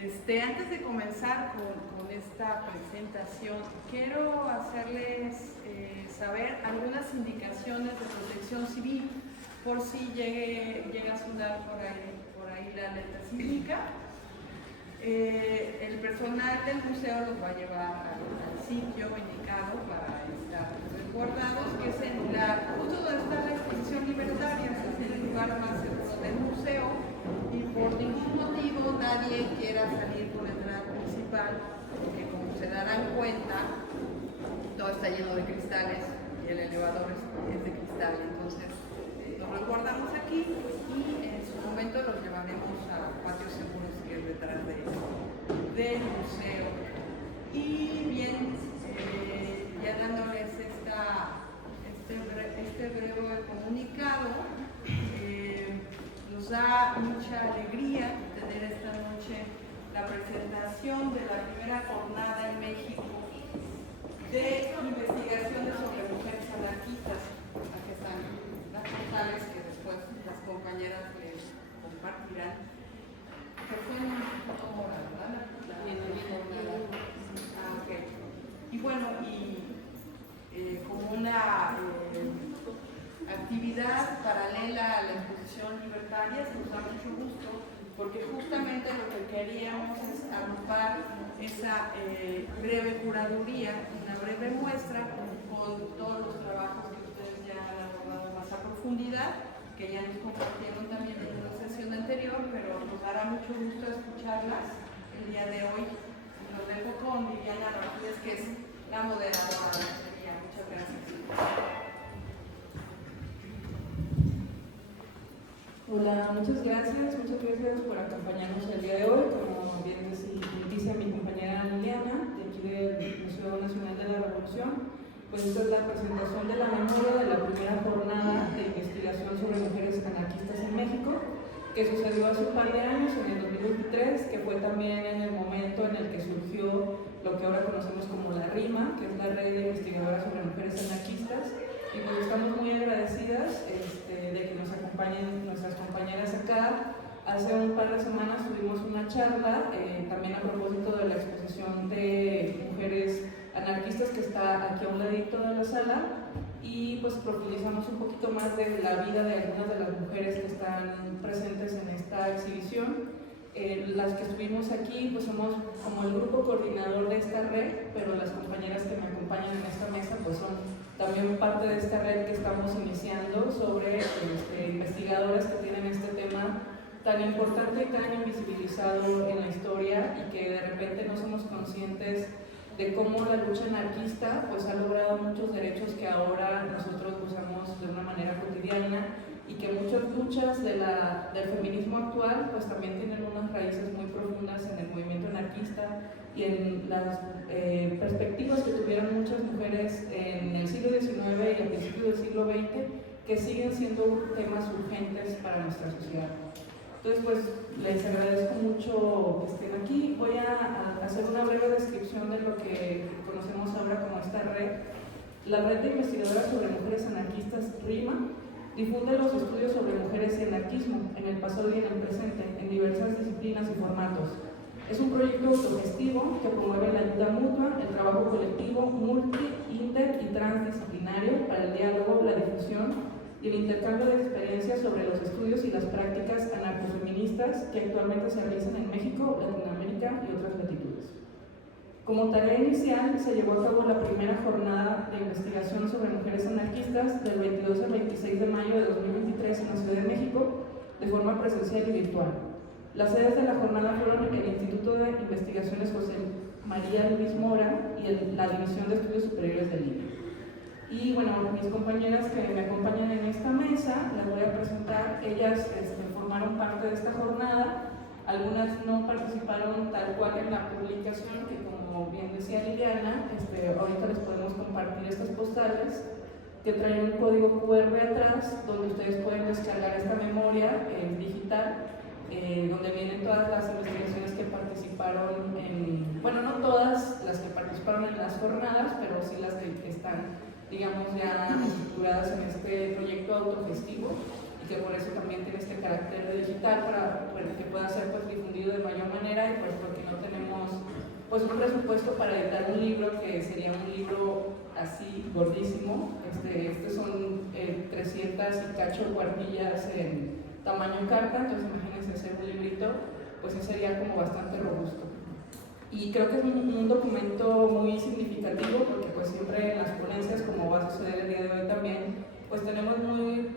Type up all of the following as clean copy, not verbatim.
Antes de comenzar con esta presentación, quiero hacerles saber algunas indicaciones de protección civil por si llega a sonar por ahí la alerta sísmica. El personal del museo los va a llevar al sitio indicado para estar resguardados, que es justo donde está la exposición libertaria, es el lugar más seguro del museo, y por ningún motivo nadie quiera salir por la entrada principal, porque como se darán cuenta, todo está lleno de cristales y el elevador es de cristal. Entonces los resguardamos aquí y en su momento los llevaremos a Patios Seguros, que es detrás del museo. Y bien, ya dándoles este breve comunicado, nos da mucha alegría tener esta noche la presentación de la primera jornada en México de investigaciones sobre mujeres anarquistas. Aquí están las postales que después las compañeras les compartirán. Que fue en hora, ¿verdad? Okay. Y bueno, como una actividad paralela a la exposición libertaria, nos da mucho gusto, porque justamente lo que queríamos es agrupar esa breve curaduría, una breve muestra con todos los trabajos que ustedes ya han abordado más a profundidad, que ya nos compartieron también en una sesión anterior, pero nos dará mucho gusto escucharlas el día de hoy. Los dejo con Viviana Ramírez, que es la moderadora de este día. Muchas gracias. Hola, muchas gracias por acompañarnos el día de hoy. Como bien dice mi compañera Liliana, de aquí del Museo Nacional de la Revolución, pues esta es la presentación de la memoria de la primera jornada de investigación sobre mujeres anarquistas en México, que sucedió hace un par de años, en el 2023, que fue también en el momento en el que surgió lo que ahora conocemos como la RIMA, que es la Red de Investigadoras sobre Mujeres Anarquistas. Y pues estamos muy agradecidas de que nos acompañen nuestras compañeras acá. Hace un par de semanas tuvimos una charla, también a propósito de la exposición de mujeres anarquistas que está aquí a un ladito de la sala, y pues profundizamos un poquito más de la vida de algunas de las mujeres que están presentes en esta exhibición. Las que estuvimos aquí pues somos como el grupo coordinador de esta red, pero las compañeras que me acompañan en esta mesa pues son también parte de esta red que estamos iniciando sobre investigadoras que tienen este tema tan importante y tan invisibilizado en la historia, y que de repente no somos conscientes de cómo la lucha anarquista pues ha logrado muchos derechos que ahora nosotros usamos de una manera cotidiana, y que muchas luchas del feminismo actual pues también tienen unas raíces muy profundas en el movimiento anarquista y en las perspectivas que tuvieron muchas mujeres en el siglo XIX y al principio del siglo XX, que siguen siendo temas urgentes para nuestra sociedad. Entonces pues les agradezco mucho que estén aquí. Voy a hacer una breve descripción de lo que conocemos ahora como esta red. La Red de Investigadoras sobre Mujeres Anarquistas, RIMA, difunde los estudios sobre mujeres y anarquismo en el pasado y en el presente, en diversas disciplinas y formatos. Es un proyecto autogestivo que promueve la ayuda mutua, el trabajo colectivo, multi, inter y transdisciplinario para el diálogo, la difusión y el intercambio de experiencias sobre los estudios y las prácticas anarcofeministas que actualmente se realizan en México, Latinoamérica y otras latitudes. Como tarea inicial, se llevó a cabo la primera jornada de investigación sobre mujeres anarquistas del 22 al 26 de mayo de 2023 en la Ciudad de México, de forma presencial y virtual. Las sedes de la jornada fueron el Instituto de Investigaciones José María Luis Mora y la División de Estudios Superiores del INE. Y bueno, mis compañeras que me acompañan en esta mesa, las voy a presentar. Ellas formaron parte de esta jornada. Algunas no participaron tal cual en la publicación, que como bien decía Liliana, ahorita les podemos compartir estas postales que traen un código QR atrás, donde ustedes pueden descargar esta memoria digital, donde vienen todas las investigaciones que participaron bueno, no todas las que participaron en las jornadas, pero sí las que están, digamos, ya estructuradas en este proyecto autogestivo, y que por eso también tiene este carácter digital para que pueda ser pues difundido de mayor manera, y pues porque pues un presupuesto para editar un libro que sería un libro así gordísimo. Estos son 300 y cacho cuartillas en tamaño carta, entonces imagínense hacer un librito, pues sí sería como bastante robusto. Y creo que es un documento muy significativo porque pues siempre en las ponencias, como va a suceder el día de hoy también, pues tenemos muy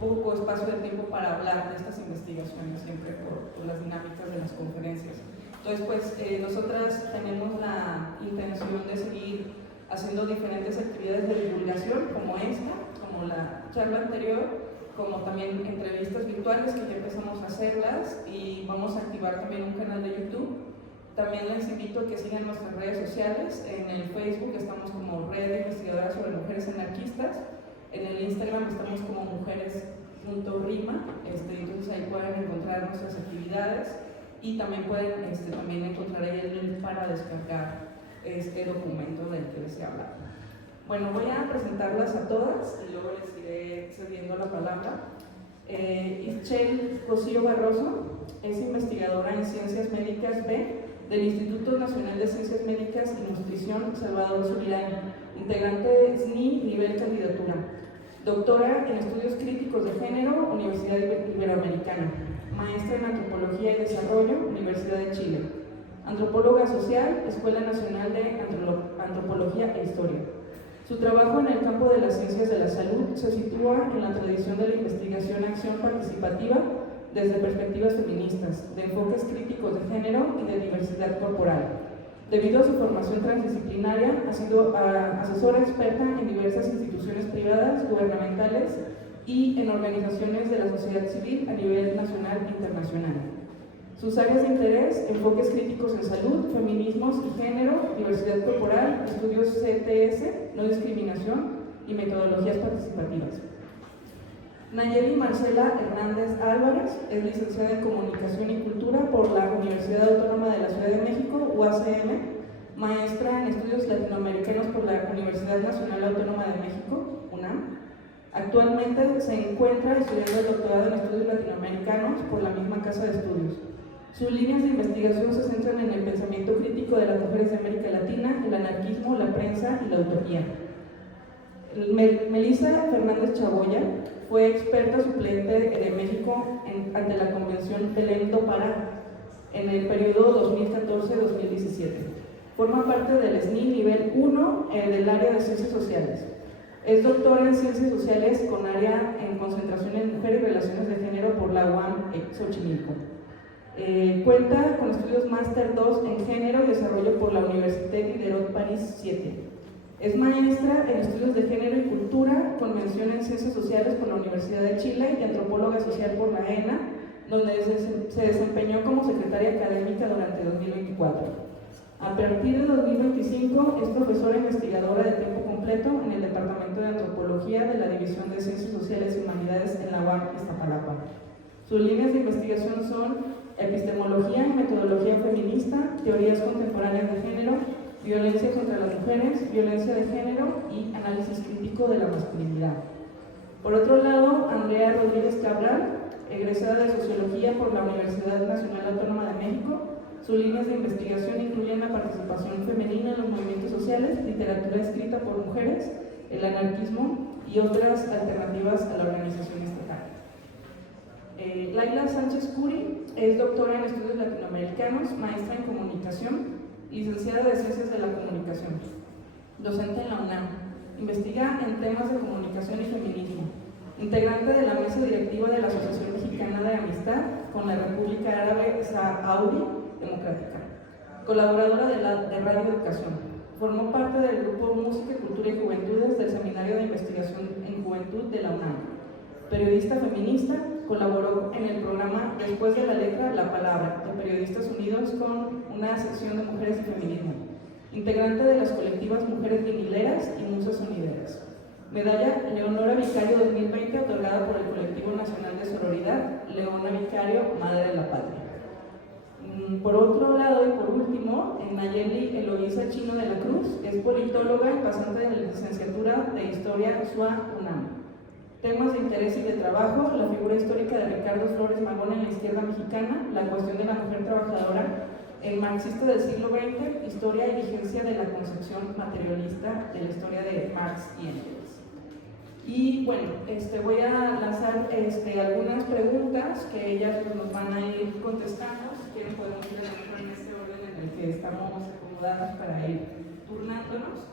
poco espacio de tiempo para hablar de estas investigaciones, siempre por las dinámicas de las conferencias. Entonces, pues nosotras tenemos la intención de seguir haciendo diferentes actividades de divulgación como esta, como la charla anterior, como también entrevistas virtuales que ya empezamos a hacerlas, y vamos a activar también un canal de YouTube. También les invito a que sigan nuestras redes sociales. En el Facebook estamos como Red de Investigadoras sobre Mujeres Anarquistas. En el Instagram estamos como mujeres.rima, entonces ahí pueden encontrar nuestras actividades y también pueden también encontrar ahí el link para descargar este documento del que les he hablado. Bueno, voy a presentarlas a todas y luego les iré cediendo la palabra. Ischel Cosío Barroso es investigadora en Ciencias Médicas B del Instituto Nacional de Ciencias Médicas y Nutrición Salvador Subirán, integrante de SNI nivel candidatura. Doctora en Estudios Críticos de Género, Universidad Iberoamericana. Maestra en Antropología y Desarrollo, Universidad de Chile. Antropóloga social, Escuela Nacional de Antropología e Historia. Su trabajo en el campo de las ciencias de la salud se sitúa en la tradición de la investigación-acción participativa desde perspectivas feministas, de enfoques críticos de género y de diversidad corporal. Debido a su formación transdisciplinaria, ha sido asesora experta en diversas instituciones privadas, gubernamentales y en organizaciones de la sociedad civil a nivel nacional e internacional. Sus áreas de interés: enfoques críticos en salud, feminismos y género, diversidad corporal, estudios CTS, no discriminación y metodologías participativas. Nayeli Marcela Hernández Álvarez es licenciada en Comunicación y Cultura por la Universidad Autónoma de la Ciudad de México, UACM, maestra en Estudios Latinoamericanos por la Universidad Nacional Autónoma de México, UNAM. Actualmente se encuentra estudiando el doctorado en Estudios Latinoamericanos por la misma casa de estudios. Sus líneas de investigación se centran en el pensamiento crítico de las mujeres de América Latina, el anarquismo, la prensa y la utopía. Melissa Fernández Chaboya fue experta suplente de México ante la Convención Belén do Pará en el periodo 2014-2017. Forma parte del SNI nivel 1 del área de Ciencias Sociales. Es doctora en Ciencias Sociales con área en concentración en Mujer y Relaciones de Género por la UAM Xochimilco. Cuenta con estudios Máster 2 en Género y Desarrollo por la Université Diderot París 7. Es maestra en Estudios de Género y Cultura, con mención en Ciencias Sociales por la Universidad de Chile y antropóloga social por la ENA, donde se desempeñó como secretaria académica durante 2024. A partir de 2025 es profesora investigadora de tiempo completo en el Departamento de Antropología de la División de Ciencias Sociales y Humanidades en la UAM Iztapalapa. Sus líneas de investigación son epistemología y metodología feminista, teorías contemporáneas de género, violencia contra las mujeres, violencia de género y análisis crítico de la masculinidad. Por otro lado, Andrea Rodríguez Cabral, egresada de Sociología por la Universidad Nacional Autónoma de México. Sus líneas de investigación incluyen la participación femenina en los movimientos sociales, literatura escrita por mujeres, el anarquismo y otras alternativas a la organización estatal. Laila Sánchez Curi es doctora en Estudios Latinoamericanos, maestra en Comunicación, licenciada de Ciencias de la Comunicación, docente en la UNAM. Investiga en temas de comunicación y feminismo. Integrante de la mesa directiva de la Asociación Mexicana de Amistad con la República Árabe Sahaudí Democrática. Colaboradora de Radio Educación. Formó parte del grupo Música, Cultura y Juventudes del Seminario de Investigación en Juventud de la UNAM. Periodista feminista, colaboró en el programa Después de la Letra, la Palabra, de Periodistas Unidos, con una sección de mujeres y feminismo. Integrante de las colectivas Mujeres Vinileras y Musas Sonideras. Medalla Leonora Vicario 2020, otorgada por el Colectivo Nacional de Sororidad, Leona Vicario, Madre de la Patria. Por otro lado y por último, Nayeli Eloísa Chino de la Cruz es politóloga y pasante de la licenciatura de Historia SUA UNAM. Temas de interés y de trabajo: la figura histórica de Ricardo Flores Magón en la izquierda mexicana, la cuestión de la mujer trabajadora El marxista del siglo XX, historia y vigencia de la concepción materialista de la historia de Marx y Engels. Y bueno, voy a lanzar algunas preguntas que ellas nos van a ir contestando. Si quieren podemos ir a lo mejor en este orden en el que estamos acomodadas para ir turnándonos.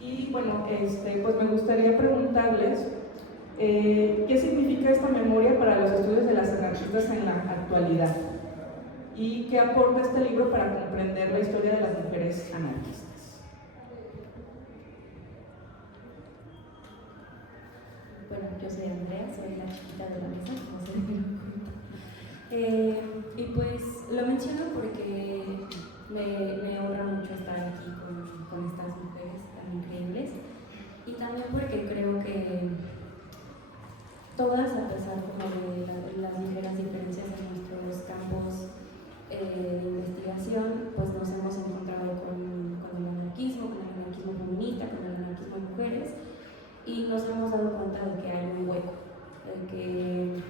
Y bueno, pues me gustaría preguntarles ¿qué significa esta memoria para los estudios de las anarquistas en la actualidad? ¿Y qué aporta este libro para comprender la historia de las mujeres anarquistas? Bueno, yo soy Andrea, soy la chiquita de la mesa, como se me y pues lo menciono porque me honra mucho estar aquí con estas mujeres tan increíbles, y también porque creo que todas, a pesar de las ligeras diferencias en nuestros campos de investigación, pues nos hemos encontrado con el anarquismo feminista, con el anarquismo de mujeres, y nos hemos dado cuenta de que hay un hueco, de que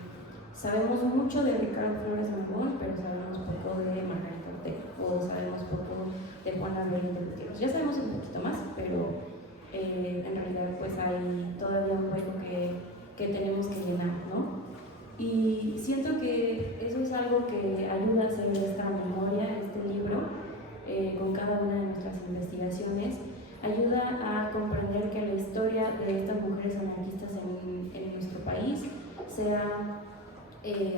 sabemos mucho de Ricardo Flores Magón, pero sabemos poco de Margarita Ortega, o sabemos poco de Juana Belinda Gutiérrez. Ya sabemos un poquito más, pero en realidad pues hay todavía un hueco que tenemos que llenar, ¿no? Y siento que eso es algo que ayuda a hacer esta memoria, este libro, con cada una de nuestras investigaciones, ayuda a comprender que la historia de estas mujeres anarquistas en nuestro país, sea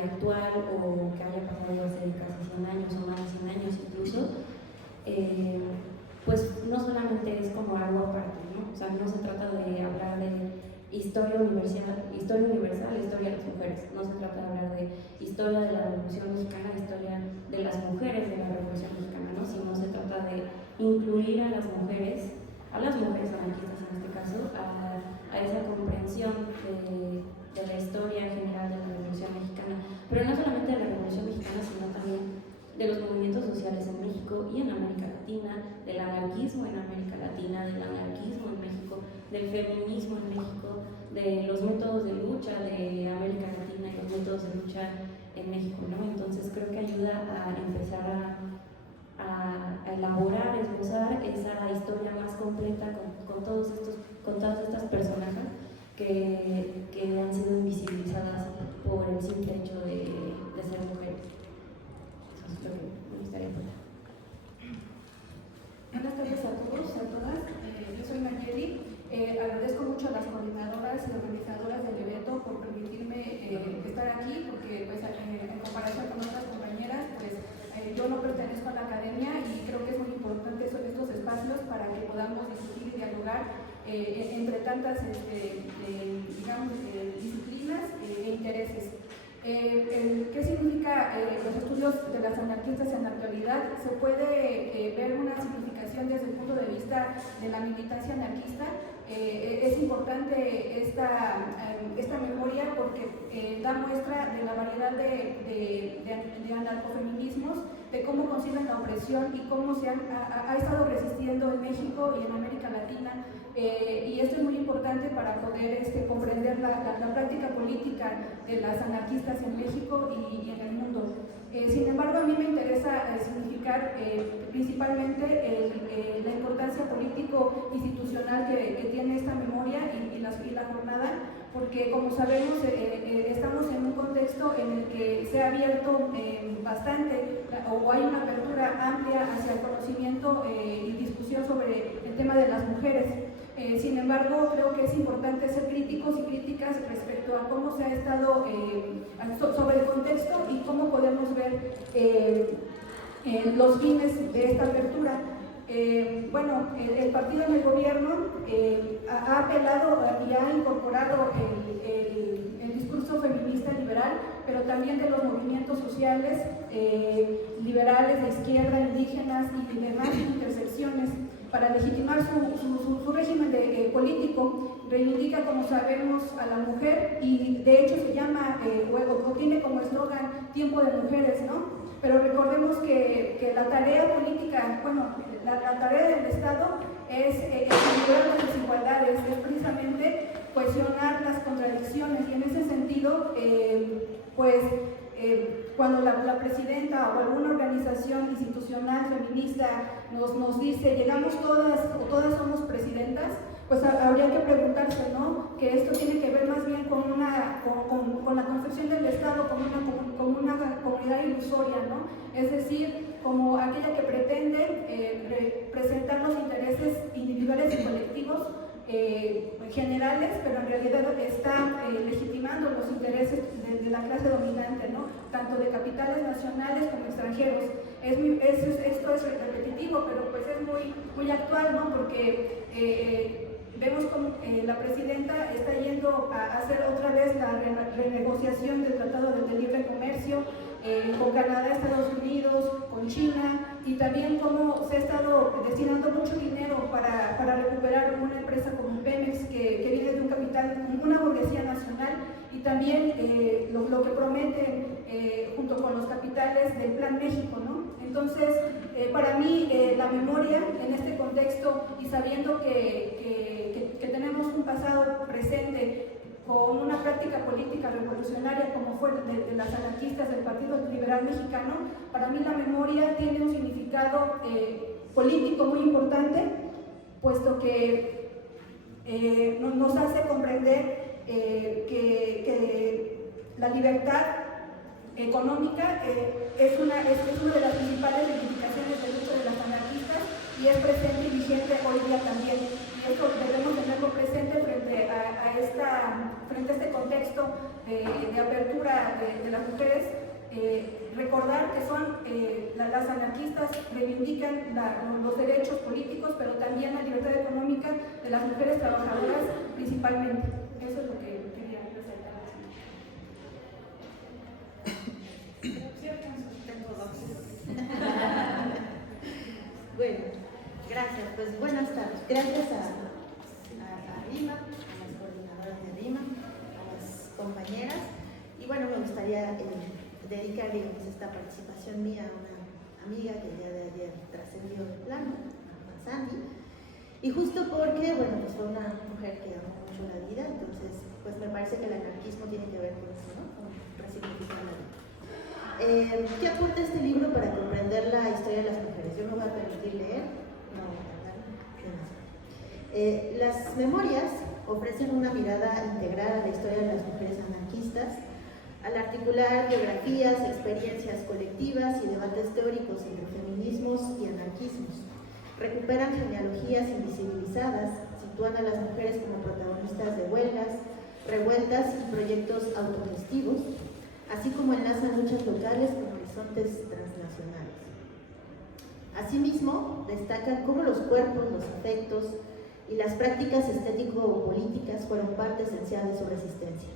actual o que haya pasado hace casi 100 años o más de 100 años incluso, pues no solamente es como algo aparte, ¿no? O sea, no se trata de hablar de historia universal, historia de las mujeres, no se trata de hablar de historia de la Revolución Mexicana, historia de las mujeres de la Revolución Mexicana, ¿no? Sino se trata de incluir a las mujeres anarquistas en este caso, a esa comprensión de la historia general de la Revolución Mexicana, pero no solamente de la Revolución Mexicana, sino también de los movimientos sociales en México y en América Latina, del anarquismo en América Latina, del anarquismo en México, del feminismo en México, de los métodos de lucha de América Latina y los métodos de lucha en México, ¿no? Entonces creo que ayuda a empezar a elaborar, esbozar esa historia más completa con todas estas personajes que han sido invisibilizadas por el simple hecho de ser mujeres. Eso es lo que me gustaría poner. Buenas tardes a todos, a todas. Yo soy Nayeli. Agradezco mucho a las coordinadoras y organizadoras del evento por permitirme estar aquí, porque pues, en comparación con otras compañeras, pues yo no pertenezco a la academia y creo que es muy importante estos espacios para que podamos discutir y dialogar entre tantas disciplinas e intereses. ¿Qué significa los estudios de las anarquistas en la actualidad? Se puede ver una significación desde el punto de vista de la militancia anarquista. Es importante esta memoria porque da muestra de la variedad de anarcofeminismos, de cómo conciben la opresión y cómo se ha estado resistiendo en México y en América Latina. Y esto es muy importante para poder comprender la práctica política de las anarquistas en México y en el mundo. Sin embargo, a mí me interesa significar principalmente la importancia político-institucional que tiene esta memoria y la jornada, porque como sabemos estamos en un contexto en el que se ha abierto bastante o hay una apertura amplia hacia el conocimiento y discusión sobre el tema de las mujeres. Sin embargo, creo que es importante ser críticos y críticas respecto a cómo se ha estado sobre el contexto y cómo podemos ver los fines de esta apertura. Bueno, el partido en el gobierno ha apelado y ha incorporado el discurso feminista liberal, pero también de los movimientos sociales liberales de izquierda, indígenas y demás intersecciones para legitimar su régimen político. Reivindica, como sabemos, a la mujer y de hecho se llama o tiene como eslogan Tiempo de Mujeres, ¿no? Pero recordemos que la tarea política, bueno, la tarea del Estado es equilibrar las desigualdades, es precisamente cohesionar las contradicciones y en ese sentido, cuando la presidenta o alguna organización institucional feminista nos dice llegamos todas o todas somos presidentas, pues habría que preguntarse, ¿no? Que esto tiene que ver más bien con la concepción del Estado como una comunidad ilusoria, ¿no? Es decir, como aquella que pretende presentar los intereses individuales y colectivos generales, pero en realidad está legitimando los intereses de la clase dominante, ¿no? Tanto de capitales nacionales como extranjeros. Esto es repetitivo, pero pues es muy actual, ¿no? Porque vemos como la presidenta está yendo a hacer otra vez la renegociación del Tratado de Libre Comercio con Canadá, Estados Unidos, con China, y también cómo se ha estado destinando mucho dinero para recuperar una empresa como Pemex que viene de un capital, una burguesía nacional, y también lo que prometen junto con los capitales del Plan México, ¿no? Entonces, para mí, la memoria en este contexto y sabiendo que tenemos un pasado presente con una práctica política revolucionaria como fue de las anarquistas del Partido Liberal Mexicano, para mí la memoria tiene un significado político muy importante, puesto que nos hace comprender que la libertad económica es una de las principales reivindicaciones del lucha de las anarquistas y es presente y vigente hoy día también. Y esto debemos tenerlo presente frente a este contexto de apertura de las mujeres. Recordar que las anarquistas reivindican los derechos políticos, pero también la libertad económica de las mujeres trabajadoras principalmente. Eso es lo que quería resaltar. Bueno, gracias. Pues buenas tardes. Gracias a RIMA, a las coordinadoras de RIMA, a las compañeras. Y bueno, me gustaría dedicar, digamos, esta participación mía a una amiga que el día de ayer trascendió el plano, a Sandy. Y justo porque, bueno, pues fue una mujer que amó mucho la vida, entonces, pues me parece que el anarquismo tiene que ver con eso, ¿no? Con resignificar la vida. ¿Qué aporta este libro para comprender la historia de las mujeres? Yo me voy a permitir leer, no voy a tardar demasiado. Las memorias ofrecen una mirada integral a la historia de las mujeres anarquistas, al articular biografías, experiencias colectivas y debates teóricos entre feminismos y anarquismos. Recuperan genealogías invisibilizadas, sitúan a las mujeres como protagonistas de huelgas, revueltas y proyectos autogestivos, así como enlazan luchas locales con horizontes transnacionales. Asimismo, destacan cómo los cuerpos, los afectos y las prácticas estético-políticas fueron parte esencial de su resistencia.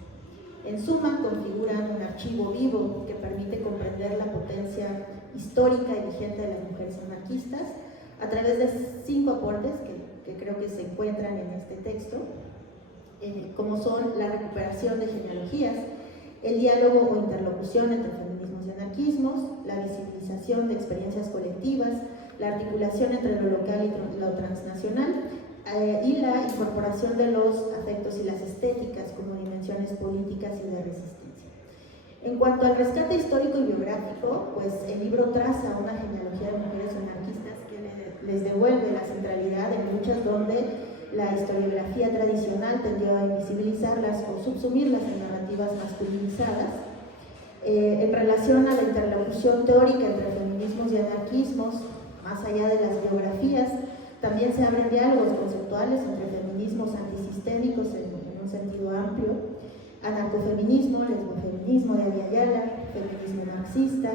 En suma, configuran un archivo vivo que permite comprender la potencia histórica y vigente de las mujeres anarquistas a través de 5 aportes que creo que se encuentran en este texto, como son la recuperación de genealogías, el diálogo o interlocución entre feminismos y anarquismos, la visibilización de experiencias colectivas, la articulación entre lo local y lo transnacional, y la incorporación de los afectos y las estéticas como dimensiones políticas y de resistencia. En cuanto al rescate histórico y biográfico, pues el libro traza una genealogía de mujeres anarquistas que les devuelve la centralidad en luchas donde la historiografía tradicional tendió a invisibilizarlas o subsumirlas en narrativas masculinizadas. En relación a la interlocución teórica entre feminismos y anarquismos, más allá de las biografías, también se abren diálogos conceptuales entre feminismos antisistémicos en un sentido amplio, anarcofeminismo, lesbofeminismo de Ayala, feminismo marxista,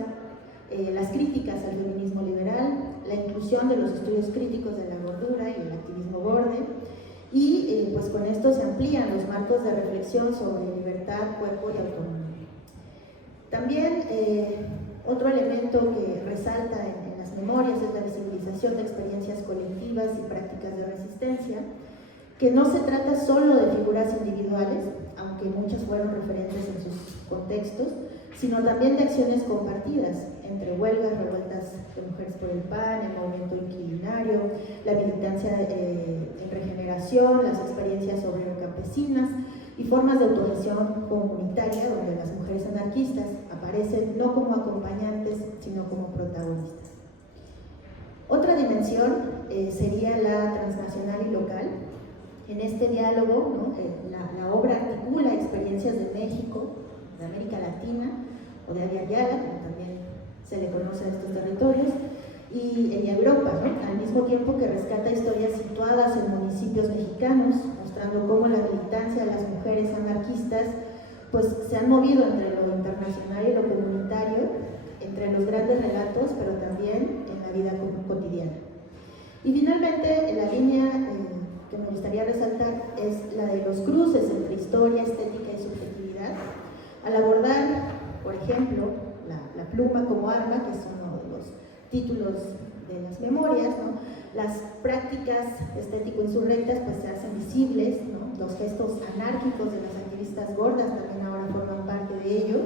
las críticas al feminismo liberal, la inclusión de los estudios críticos de la gordura y el activismo borde, y pues con esto se amplían los marcos de reflexión sobre libertad, cuerpo y autonomía. También otro elemento que resalta en las memorias es la visibilización de experiencias colectivas y prácticas de resistencia, que no se trata solo de figuras individuales, aunque muchas fueron referentes en sus contextos, sino también de acciones compartidas entre huelgas, revueltas de mujeres por el pan, el movimiento inquilinario, la militancia en regeneración, las experiencias obrero-campesinas y formas de autogestión comunitaria donde las mujeres anarquistas aparecen no como acompañantes, sino como protagonistas. Otra dimensión sería la transnacional y local. En este diálogo, ¿no? La obra articula experiencias de México, de América Latina o de Ayala, como también se le conoce a estos territorios, y en Europa, ¿no? Al mismo tiempo que rescata historias situadas en municipios mexicanos, mostrando cómo la militancia de las mujeres anarquistas pues, se han movido entre lo internacional y lo comunitario, entre los grandes relatos, pero también en la vida cotidiana. Y finalmente, la línea que me gustaría resaltar es la de los cruces entre historia, estética y subjetividad, al abordar, por ejemplo, la pluma como arma, que es uno de los títulos de las memorias, ¿no? Las prácticas estético-insurrectas pues, se hacen visibles, ¿no? Los gestos anárquicos de las activistas gordas también ahora forman parte de ello,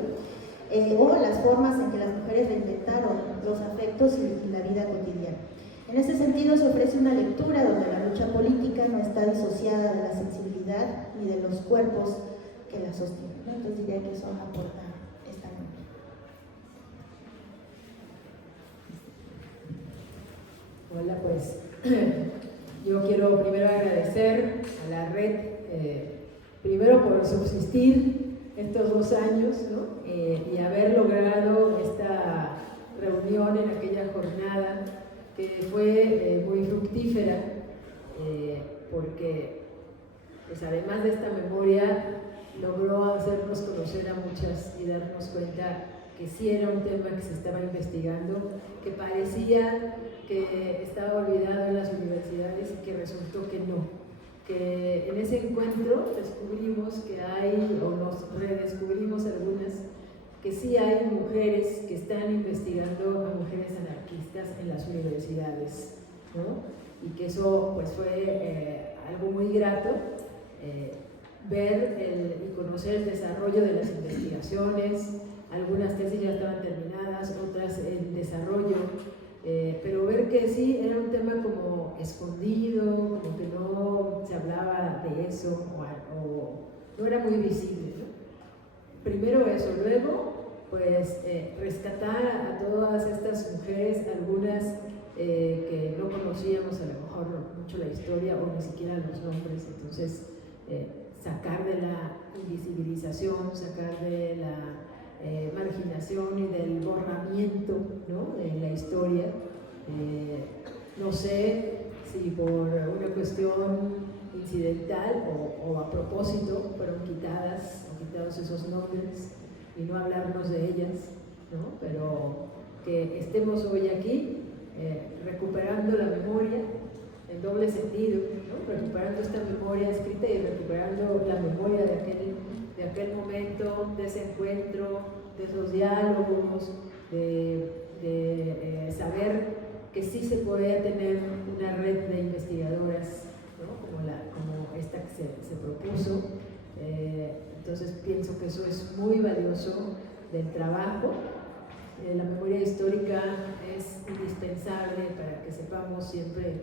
o las formas en que las mujeres reinventaron los afectos y la vida cotidiana. En ese sentido se ofrece una lectura donde la lucha política no está disociada de la sensibilidad ni de los cuerpos que la sostienen, ¿no? Entonces diría que eso aporta esta nota. Hola, pues yo quiero primero agradecer a la red, primero por subsistir estos 2 años, ¿no? Y haber logrado esta reunión en aquella jornada que fue muy fructífera, porque pues además de esta memoria logró hacernos conocer a muchas y darnos cuenta que sí era un tema que se estaba investigando, que parecía que estaba olvidado en las universidades y que resultó que no, que en ese encuentro descubrimos que hay, o nos redescubrimos algunas, que sí hay mujeres que están investigando a mujeres anarquistas en las universidades, ¿no? Y que eso pues fue algo muy grato, ver y conocer el desarrollo de las investigaciones. Algunas tesis ya estaban terminadas, otras en desarrollo, pero ver que sí era un tema como escondido, como que no se hablaba de eso o no era muy visible, ¿no? Primero eso, luego pues rescatar a todas estas mujeres, algunas que no conocíamos a lo mejor mucho la historia o ni siquiera los nombres, entonces sacar de la invisibilización, sacar de la marginación y del borramiento, ¿no? De la historia. No sé si por una cuestión incidental o a propósito fueron quitados esos nombres y no hablarnos de ellas, ¿no? Pero que estemos hoy aquí recuperando la memoria en doble sentido, ¿no? Recuperando esta memoria escrita y recuperando la memoria de aquel momento, de ese encuentro, de esos diálogos, de saber que sí se podía tener una red de investigadoras, ¿no? como esta que se propuso. Entonces pienso que eso es muy valioso del trabajo. La memoria histórica es indispensable para que sepamos siempre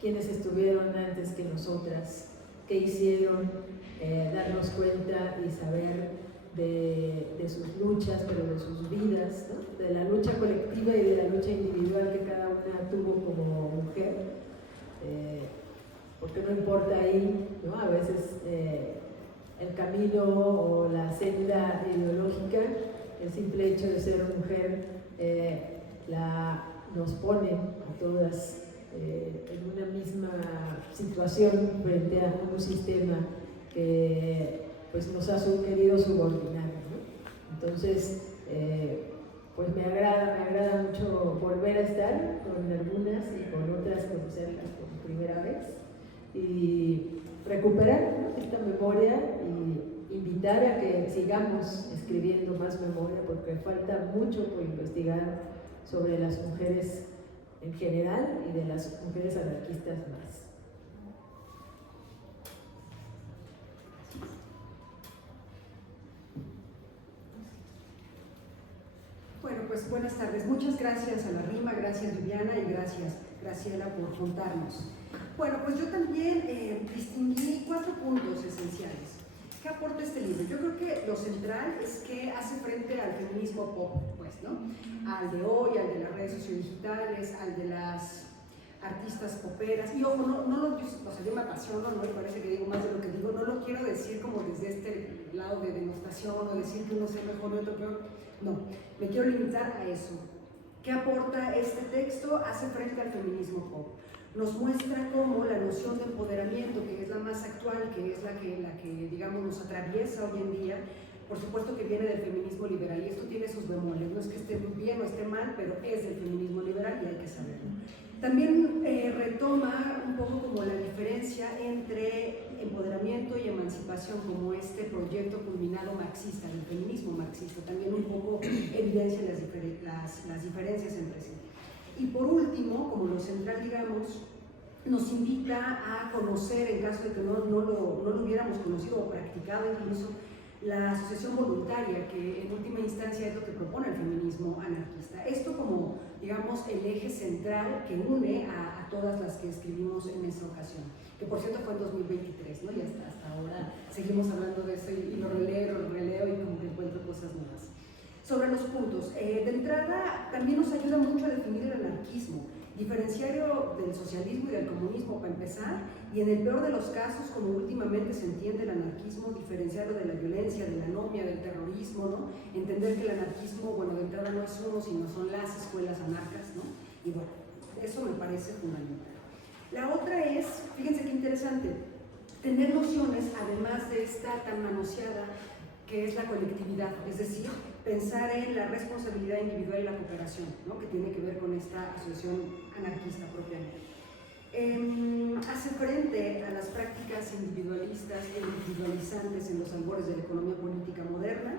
quiénes estuvieron antes que nosotras, qué hicieron, darnos cuenta y saber de sus luchas, pero de sus vidas, ¿no? De la lucha colectiva y de la lucha individual que cada una tuvo como mujer, porque no importa ahí, ¿no? A veces el camino o la senda ideológica, el simple hecho de ser mujer nos pone a todas en una misma situación frente a un sistema que pues, nos ha querido subordinar, ¿no? Entonces, pues me agrada mucho volver a estar con algunas y con otras, conocerlas por primera vez y recuperar, ¿no? Esta memoria y invitar a que sigamos escribiendo más memoria porque falta mucho por investigar sobre las mujeres en general y de las mujeres anarquistas más. Bueno, pues buenas tardes. Muchas gracias a la RIMA, gracias Viviana y gracias Graciela por contarnos. Bueno, pues yo también distinguí 4 puntos esenciales. ¿Qué aporta este libro? Yo creo que lo central es que hace frente al feminismo pop, pues, ¿no? Al de hoy, al de las redes sociodigitales, al de las artistas poperas. Y ojo, yo me apasiono, ¿no? Y parece que digo más de lo que digo. No lo quiero decir como desde este lado de denostación o decir que uno sea mejor y otro peor. No, me quiero limitar a eso. ¿Qué aporta este texto? Hace frente al feminismo pop. Nos muestra cómo la noción de empoderamiento, que es la más actual, que es la que digamos, nos atraviesa hoy en día, por supuesto que viene del feminismo liberal, y esto tiene sus bemoles, no es que esté bien o esté mal, pero es del feminismo liberal y hay que saberlo. También retoma un poco como la diferencia entre empoderamiento y emancipación, como este proyecto culminado marxista, del feminismo marxista, también un poco evidencia las diferencias entre sí. Y por último, como lo central, digamos, nos invita a conocer, en caso de que no lo hubiéramos conocido o practicado incluso, la asociación voluntaria, que en última instancia es lo que propone el feminismo anarquista. Esto como, digamos, el eje central que une a todas las que escribimos en esta ocasión, que por cierto fue en 2023, ¿no? Y hasta ahora seguimos hablando de eso y lo releo y como que encuentro cosas nuevas. Sobre los puntos, de entrada también nos ayuda mucho a definir el anarquismo, diferenciario del socialismo y del comunismo para empezar, y en el peor de los casos, como últimamente se entiende el anarquismo, diferenciarlo de la violencia, de la anomia, del terrorismo, ¿no? Entender que el anarquismo, bueno, de entrada no es uno, sino son las escuelas anarcas, ¿no? Y bueno, eso me parece fundamental. La otra es, fíjense qué interesante, tener nociones, además de esta tan manoseada, que es la colectividad, es decir, pensar en la responsabilidad individual y la cooperación, ¿no? Que tiene que ver con esta asociación anarquista propiamente. Hace frente a las prácticas individualistas e individualizantes en los albores de la economía política moderna.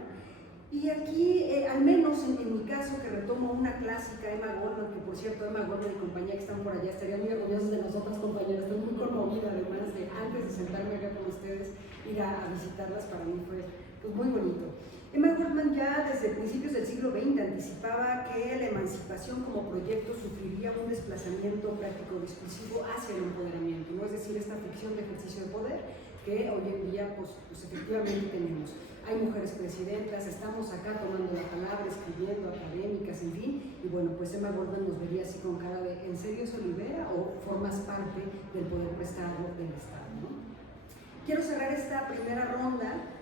Y aquí, al menos en mi caso, que retomo una clásica, Emma Goldman, que por cierto, Emma Goldman y compañía que están por allá estarían muy orgullosos de nosotras, compañeras. Estoy muy conmovida, además de antes de sentarme acá con ustedes, ir a visitarlas. Para mí fue pues, muy bonito. Emma Goldman ya desde principios del siglo XX anticipaba que la emancipación como proyecto sufriría un desplazamiento práctico discursivo hacia el empoderamiento, ¿no? Es decir, esta ficción de ejercicio de poder que hoy en día pues efectivamente tenemos. Hay mujeres presidentas, estamos acá tomando la palabra, escribiendo, académicas, en fin, y bueno, pues Emma Goldman nos vería así con cara de ¿en serio eso libera o formas parte del poder prestado del Estado, ¿no? Quiero cerrar esta primera ronda,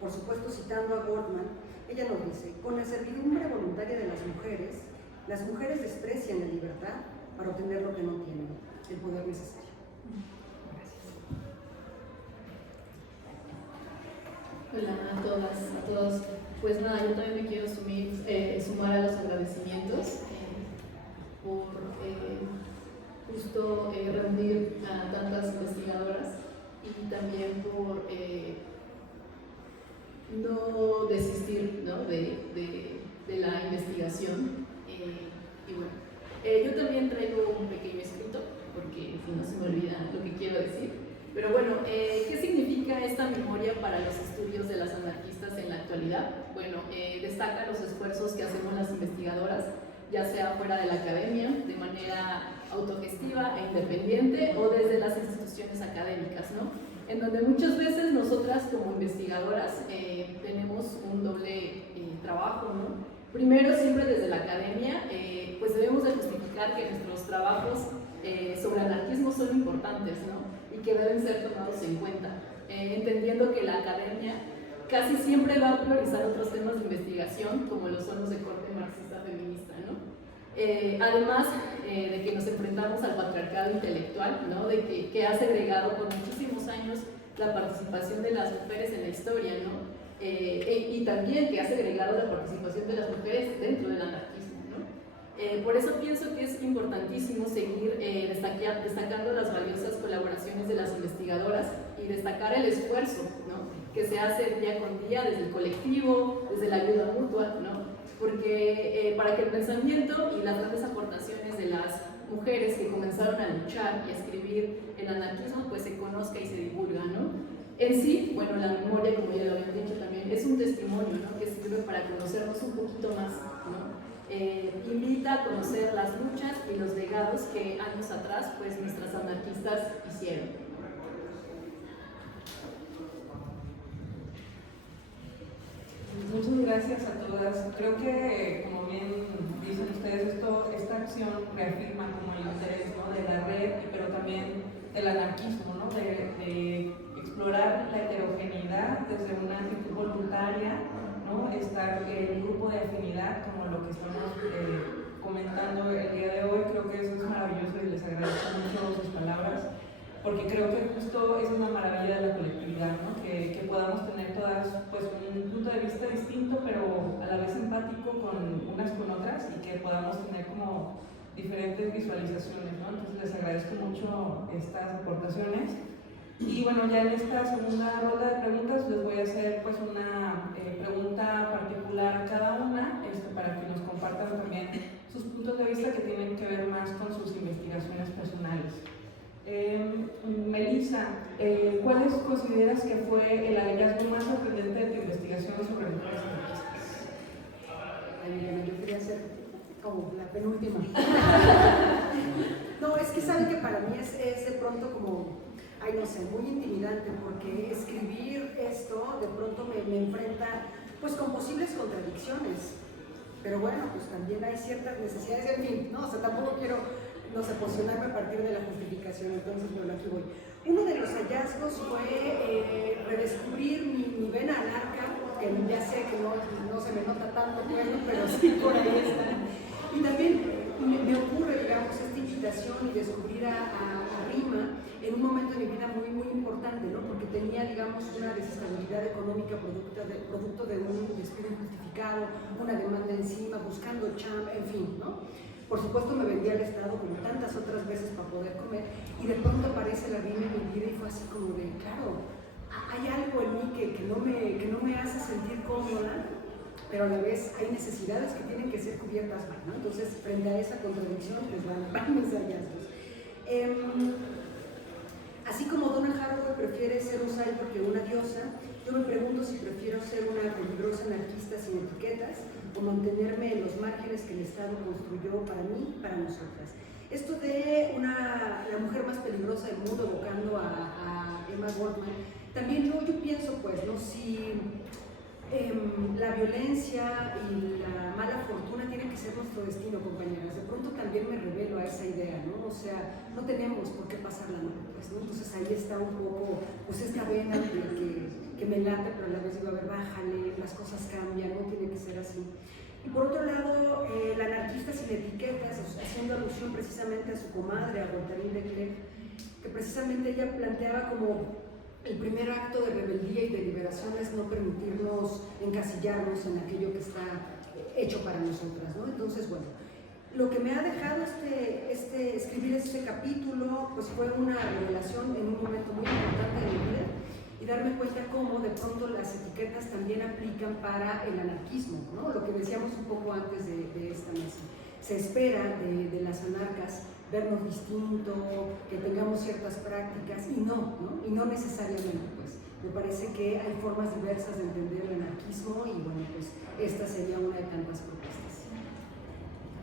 por supuesto citando a Goldman. Ella nos dice: con la servidumbre voluntaria de las mujeres desprecian la libertad para obtener lo que no tienen, el poder necesario. Hola a todas, a todos. Pues nada, yo también me quiero sumar a los agradecimientos por justo reunir a tantas investigadoras y también por no desistir, ¿no? de la investigación. Y bueno, yo también traigo un pequeño escrito, porque si no se me olvida lo que quiero decir. Pero bueno, ¿qué significa esta memoria para los estudios de las anarquistas en la actualidad? Bueno, destaca los esfuerzos que hacemos las investigadoras, ya sea fuera de la academia, de manera autogestiva e independiente, o desde las instituciones académicas, ¿no? En donde muchas veces nosotras como investigadoras tenemos un doble trabajo, ¿no? Primero, siempre desde la academia, pues debemos de justificar que nuestros trabajos sobre anarquismo son importantes, ¿no? Y que deben ser tomados en cuenta, entendiendo que la academia casi siempre va a priorizar otros temas de investigación, como lo son los de corte marxista feminista, ¿no? Además de que nos enfrentamos al patriarcado intelectual, ¿no? De que ha segregado por muchísimos años la participación de las mujeres en la historia, ¿no? Y también que ha segregado la participación de las mujeres dentro del anarquismo, ¿no? Por eso pienso que es importantísimo seguir destacando las valiosas colaboraciones de las investigadoras y destacar el esfuerzo, ¿no? Que se hace día con día desde el colectivo, desde la ayuda mutua, ¿no? Porque para que el pensamiento y las grandes aportaciones de las mujeres que comenzaron a luchar y a escribir el anarquismo pues se conozca y se divulga, ¿no? En sí, bueno, la memoria, como ya lo habían dicho también, es un testimonio, ¿no? Que sirve para conocernos un poquito más, ¿no? Invita a conocer las luchas y los legados que años atrás pues nuestras anarquistas hicieron. gracias a todas. Creo que, como bien dicen ustedes, esta acción reafirma como el interés, ¿no?, de la red, pero también del anarquismo, ¿no?, de explorar la heterogeneidad desde una actitud voluntaria, ¿no?, estar en un grupo de afinidad como lo que estamos comentando el día de hoy. Creo que eso es maravilloso y les agradezco mucho sus palabras, porque creo que justo es una maravilla de la colectividad, ¿no?, que podamos tener todas pues un punto de vista distinto, pero a la vez empático con unas con otras, y que podamos tener como diferentes visualizaciones, ¿no? Entonces les agradezco mucho estas aportaciones. Y bueno, ya en esta segunda ronda de preguntas les voy a hacer pues una pregunta particular a cada una, para que nos compartan también sus puntos de vista que tienen que ver más con sus investigaciones personales. Melissa, ¿cuál consideras que fue el hallazgo más sorprendente de tu investigación sobre mujeres anarquistas? Yo quería ser como la penúltima. No, es que saben que para mí es de pronto como, ay, no sé, muy intimidante, porque escribir esto de pronto me enfrenta pues con posibles contradicciones, pero bueno, pues también hay ciertas necesidades, en fin, ¿no? O sea, tampoco quiero, no sé, posicionarme a partir de la justificación, entonces, bueno, aquí voy. Uno de los hallazgos fue redescubrir mi vena anarca, que ya sé que no se me nota tanto, bueno, pero sí por ahí está. Y también me ocurre, digamos, esta invitación y descubrir a Rima en un momento de mi vida muy, muy importante, ¿no? Porque tenía, digamos, una desestabilidad económica producto de un despido injustificado, una demanda encima, buscando chamba, en fin, ¿no? Por supuesto me vendía al Estado como tantas otras veces para poder comer, y de pronto aparece la Rima en mi vida y fue así como de, claro, hay algo en mí que no me hace sentir cómoda, pero a la vez hay necesidades que tienen que ser cubiertas, ¿no? Entonces, frente a esa contradicción, pues van mis hallazgos. Así como Donna Haraway prefiere ser un cyborg que una diosa, yo me pregunto si prefiero ser una peligrosa anarquista sin etiquetas o mantenerme en los márgenes que el Estado construyó para mí y para nosotras. Esto de la mujer más peligrosa del mundo, evocando a Emma Goldman, también yo pienso, pues, ¿no?, si la violencia y la mala fortuna tienen que ser nuestro destino, compañeras. De pronto también me revelo a esa idea, ¿no? O sea, no tenemos por qué pasarla mal, pues, ¿no? Entonces ahí está un poco, pues, esta vena que me late, pero a la vez digo, a ver, bájale, las cosas cambian, no tiene que ser así. Y por otro lado, la anarquista sin etiquetas, haciendo alusión precisamente a su comadre, a Guattari de Klerk, que precisamente ella planteaba como el primer acto de rebeldía y de liberación es no permitirnos encasillarnos en aquello que está hecho para nosotras, ¿no? Entonces, bueno, lo que me ha dejado escribir este capítulo, pues fue una revelación en un momento muy importante de mi vida, y darme cuenta cómo de pronto las etiquetas también aplican para el anarquismo, ¿no? Lo que decíamos un poco antes de esta mesa. Se espera de las anarcas vernos distinto, que tengamos ciertas prácticas, y no necesariamente, pues. Me parece que hay formas diversas de entender el anarquismo, y bueno, pues esta sería una de tantas propuestas.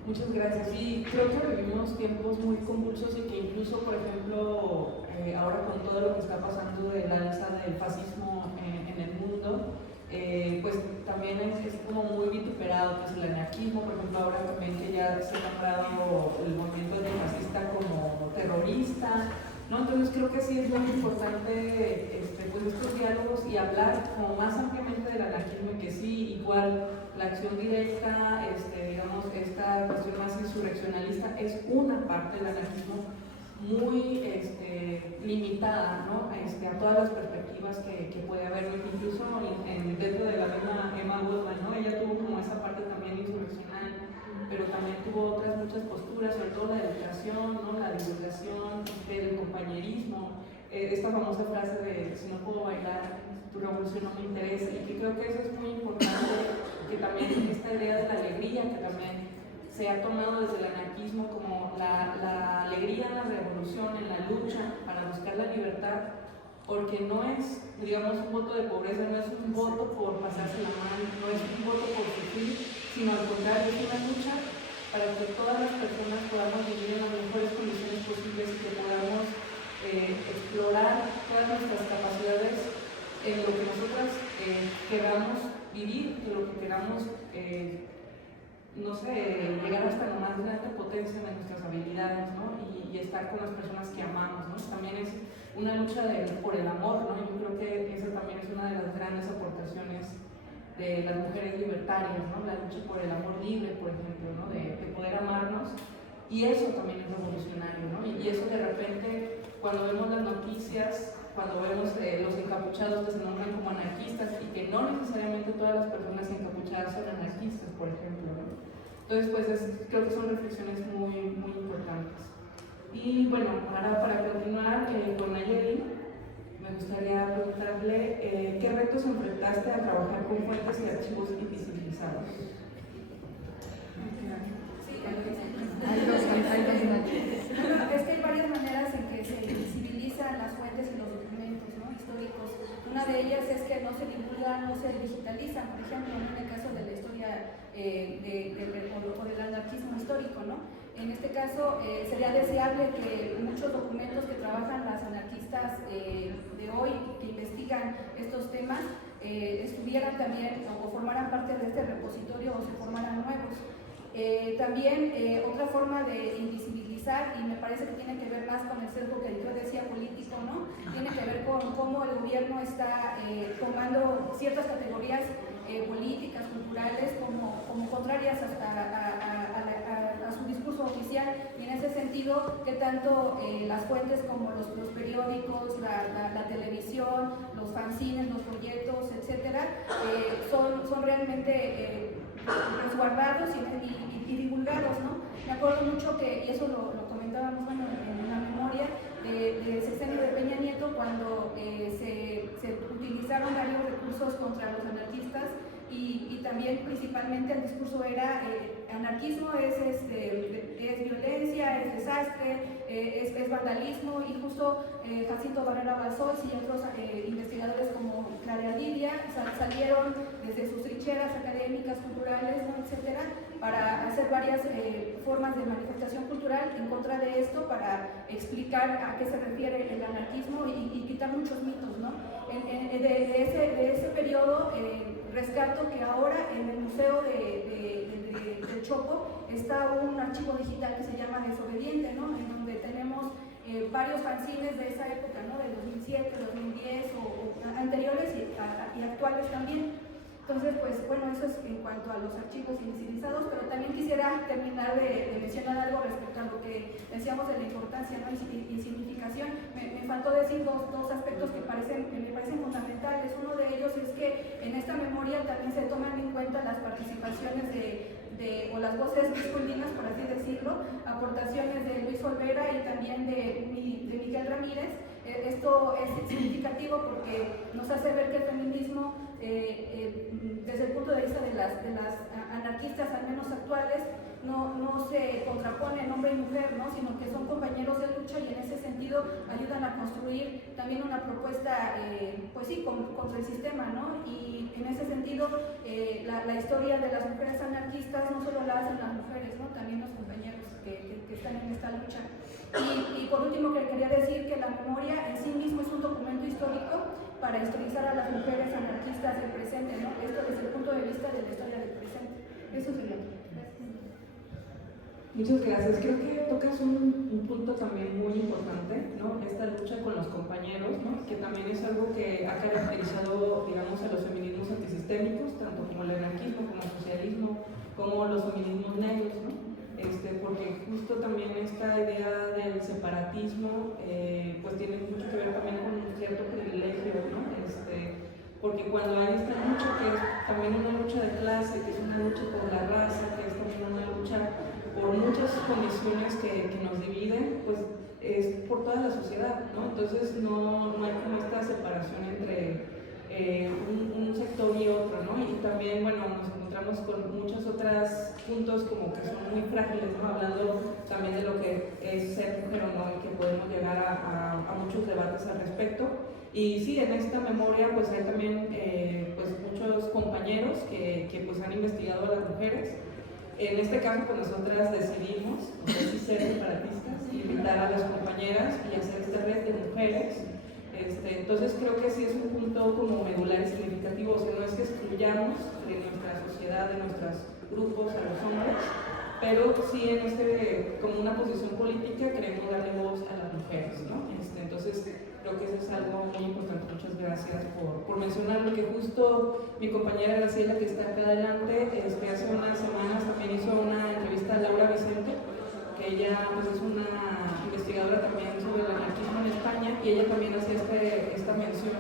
Muchas gracias. Sí, creo que vivimos tiempos muy convulsos y que incluso, por ejemplo, ahora con todo lo que está pasando del alza del fascismo en el mundo, pues también es como muy vituperado, pues, el anarquismo, por ejemplo, ahora también que ya se ha nombrado el movimiento antifascista como terrorista, ¿no? Entonces creo que sí es muy importante pues estos diálogos y hablar como más ampliamente del anarquismo, y que sí, igual la acción directa, digamos, esta cuestión más insurreccionalista es una parte del anarquismo muy limitada, ¿no? A todas las perspectivas que puede haber, incluso dentro de la misma Emma Goldman, ¿no? Ella tuvo como esa parte también insurreccional, pero también tuvo otras muchas posturas, sobre todo la educación, ¿no?, la divulgación, el compañerismo, esta famosa frase de si no puedo bailar, tu revolución no me interesa, y que creo que eso es muy importante, que también esta idea de la alegría, que también se ha tomado desde el anarquismo como la alegría en la revolución, en la lucha para buscar la libertad, porque no es, digamos, un voto de pobreza, no es un voto por pasarse la mano, no es un voto por sufrir, sino al contrario, es una lucha para que todas las personas podamos vivir en las mejores condiciones posibles y que podamos explorar todas nuestras capacidades en lo que nosotras queramos vivir, en lo que queramos no sé, llegar hasta la más grande potencia de nuestras habilidades, ¿no? Y estar con las personas que amamos, ¿no? También es una lucha por el amor, ¿no? Yo creo que esa también es una de las grandes aportaciones de las mujeres libertarias, ¿no? La lucha por el amor libre, por ejemplo, ¿no? De poder amarnos, y eso también es revolucionario, ¿no? Y eso de repente, cuando vemos las noticias, cuando vemos los encapuchados que se nombran como anarquistas, y que no necesariamente todas las personas encapuchadas son anarquistas, por ejemplo, ¿no? Entonces, pues creo que son reflexiones muy, muy importantes. Y bueno, ahora para continuar con Nayeli, me gustaría preguntarle ¿qué retos enfrentaste a trabajar con fuentes y archivos invisibilizados? Bueno, es que hay varias maneras en que se visibilizan las fuentes y los documentos, ¿no?, históricos. Una de ellas es que no se divulgan, no se digitalizan, por ejemplo, en el caso de la historia del anarquismo histórico, ¿no? En este caso, sería deseable que muchos documentos que trabajan las anarquistas de hoy, que investigan estos temas, estuvieran también o formaran parte de este repositorio o se formaran nuevos. También otra forma de invisibilizar, y me parece que tiene que ver más con el sesgo que yo decía político, ¿no? Tiene que ver con cómo el gobierno está tomando ciertas categorías políticas, culturales, como contrarias a su discurso oficial, y en ese sentido, que tanto las fuentes como los periódicos, la televisión, los fanzines, los folletos, etcétera, son realmente resguardados y divulgados, ¿no? Me acuerdo mucho que, y eso lo comentábamos, bueno, en la memoria del sexenio de Peña Nieto, cuando se utilizaron varios recursos contra los anarquistas, y también principalmente el discurso era anarquismo es violencia, es desastre, es vandalismo, y justo Jacinto Barrera Balsós y otros investigadores como Clara Lidia salieron desde sus trincheras académicas, culturales, ¿no?, etcétera, para hacer varias formas de manifestación cultural en contra de esto, para explicar a qué se refiere el anarquismo y quitar muchos mitos, ¿no? De ese periodo rescato que ahora en el Museo del Chopo está un archivo digital que se llama Desobediente, ¿no?, en donde tenemos varios fanzines de esa época, ¿no?, de 2007, 2010 o anteriores y actuales también. Entonces, pues bueno, eso es en cuanto a los archivos invisibilizados, pero también quisiera terminar de mencionar algo respecto a lo que decíamos de la importancia, ¿no?, y significación. Me faltó decir dos aspectos que me parecen fundamentales. Uno de ellos es que en esta memoria también se toman en cuenta las participaciones o las voces masculinas, por así decirlo, aportaciones de Luis Olvera y también de Miguel Ramírez. Esto es significativo porque nos hace ver que el feminismo, desde el punto de vista de las anarquistas, al menos actuales, no se contrapone hombre y mujer, ¿no?, sino que son compañeros de lucha, y en ese sentido ayudan a construir también una propuesta, pues sí, contra el sistema, ¿no? Y en ese sentido, la historia de las mujeres anarquistas no solo la hacen las mujeres, ¿no?, también los compañeros que están en esta lucha. Y por último, que quería decir que la memoria en sí mismo es un documento histórico para historizar a las mujeres anarquistas del presente, ¿no? Esto desde el punto de vista de la historia del presente. Eso sería. Muchas gracias. Creo que tocas un punto también muy importante, ¿no? Esta lucha con los compañeros, ¿no?, que también es algo que ha caracterizado, digamos, a los feminismos antisistémicos, tanto como el anarquismo, como el socialismo, como los feminismos negros, ¿no? Porque justo también esta idea del separatismo pues tiene mucho que ver también con un cierto privilegio, ¿no? Porque cuando hay esta lucha, que es también una lucha de clase, que es una lucha por la raza, que es también una lucha por muchas condiciones que nos dividen, pues es por toda la sociedad, ¿no? Entonces no hay como esta separación entre un sector y otro, ¿no? Y también, bueno, nos encontramos con muchos otros puntos como que son muy frágiles, ¿no? Hablando también de lo que es ser mujer o no, y que podemos llegar a muchos debates al respecto. Y sí, en esta memoria pues hay también pues muchos compañeros que pues han investigado a las mujeres. En este caso, pues nosotras decidimos, no sé si ser separatistas, invitar a las compañeras y hacer esta red de mujeres. Entonces creo que sí es un punto como medular y significativo, o sea, no es que excluyamos de nuestra sociedad, de nuestras grupos a los hombres, pero sí como una posición política queremos darle voz a las mujeres, ¿no? Entonces creo que eso es algo muy importante. Muchas gracias por mencionarlo, que justo mi compañera Graciela, que está acá adelante, hace unas semanas también hizo una entrevista a Laura Vicente, que ella pues, es una investigadora también sobre el anarquismo en España, y ella también hacía esta mención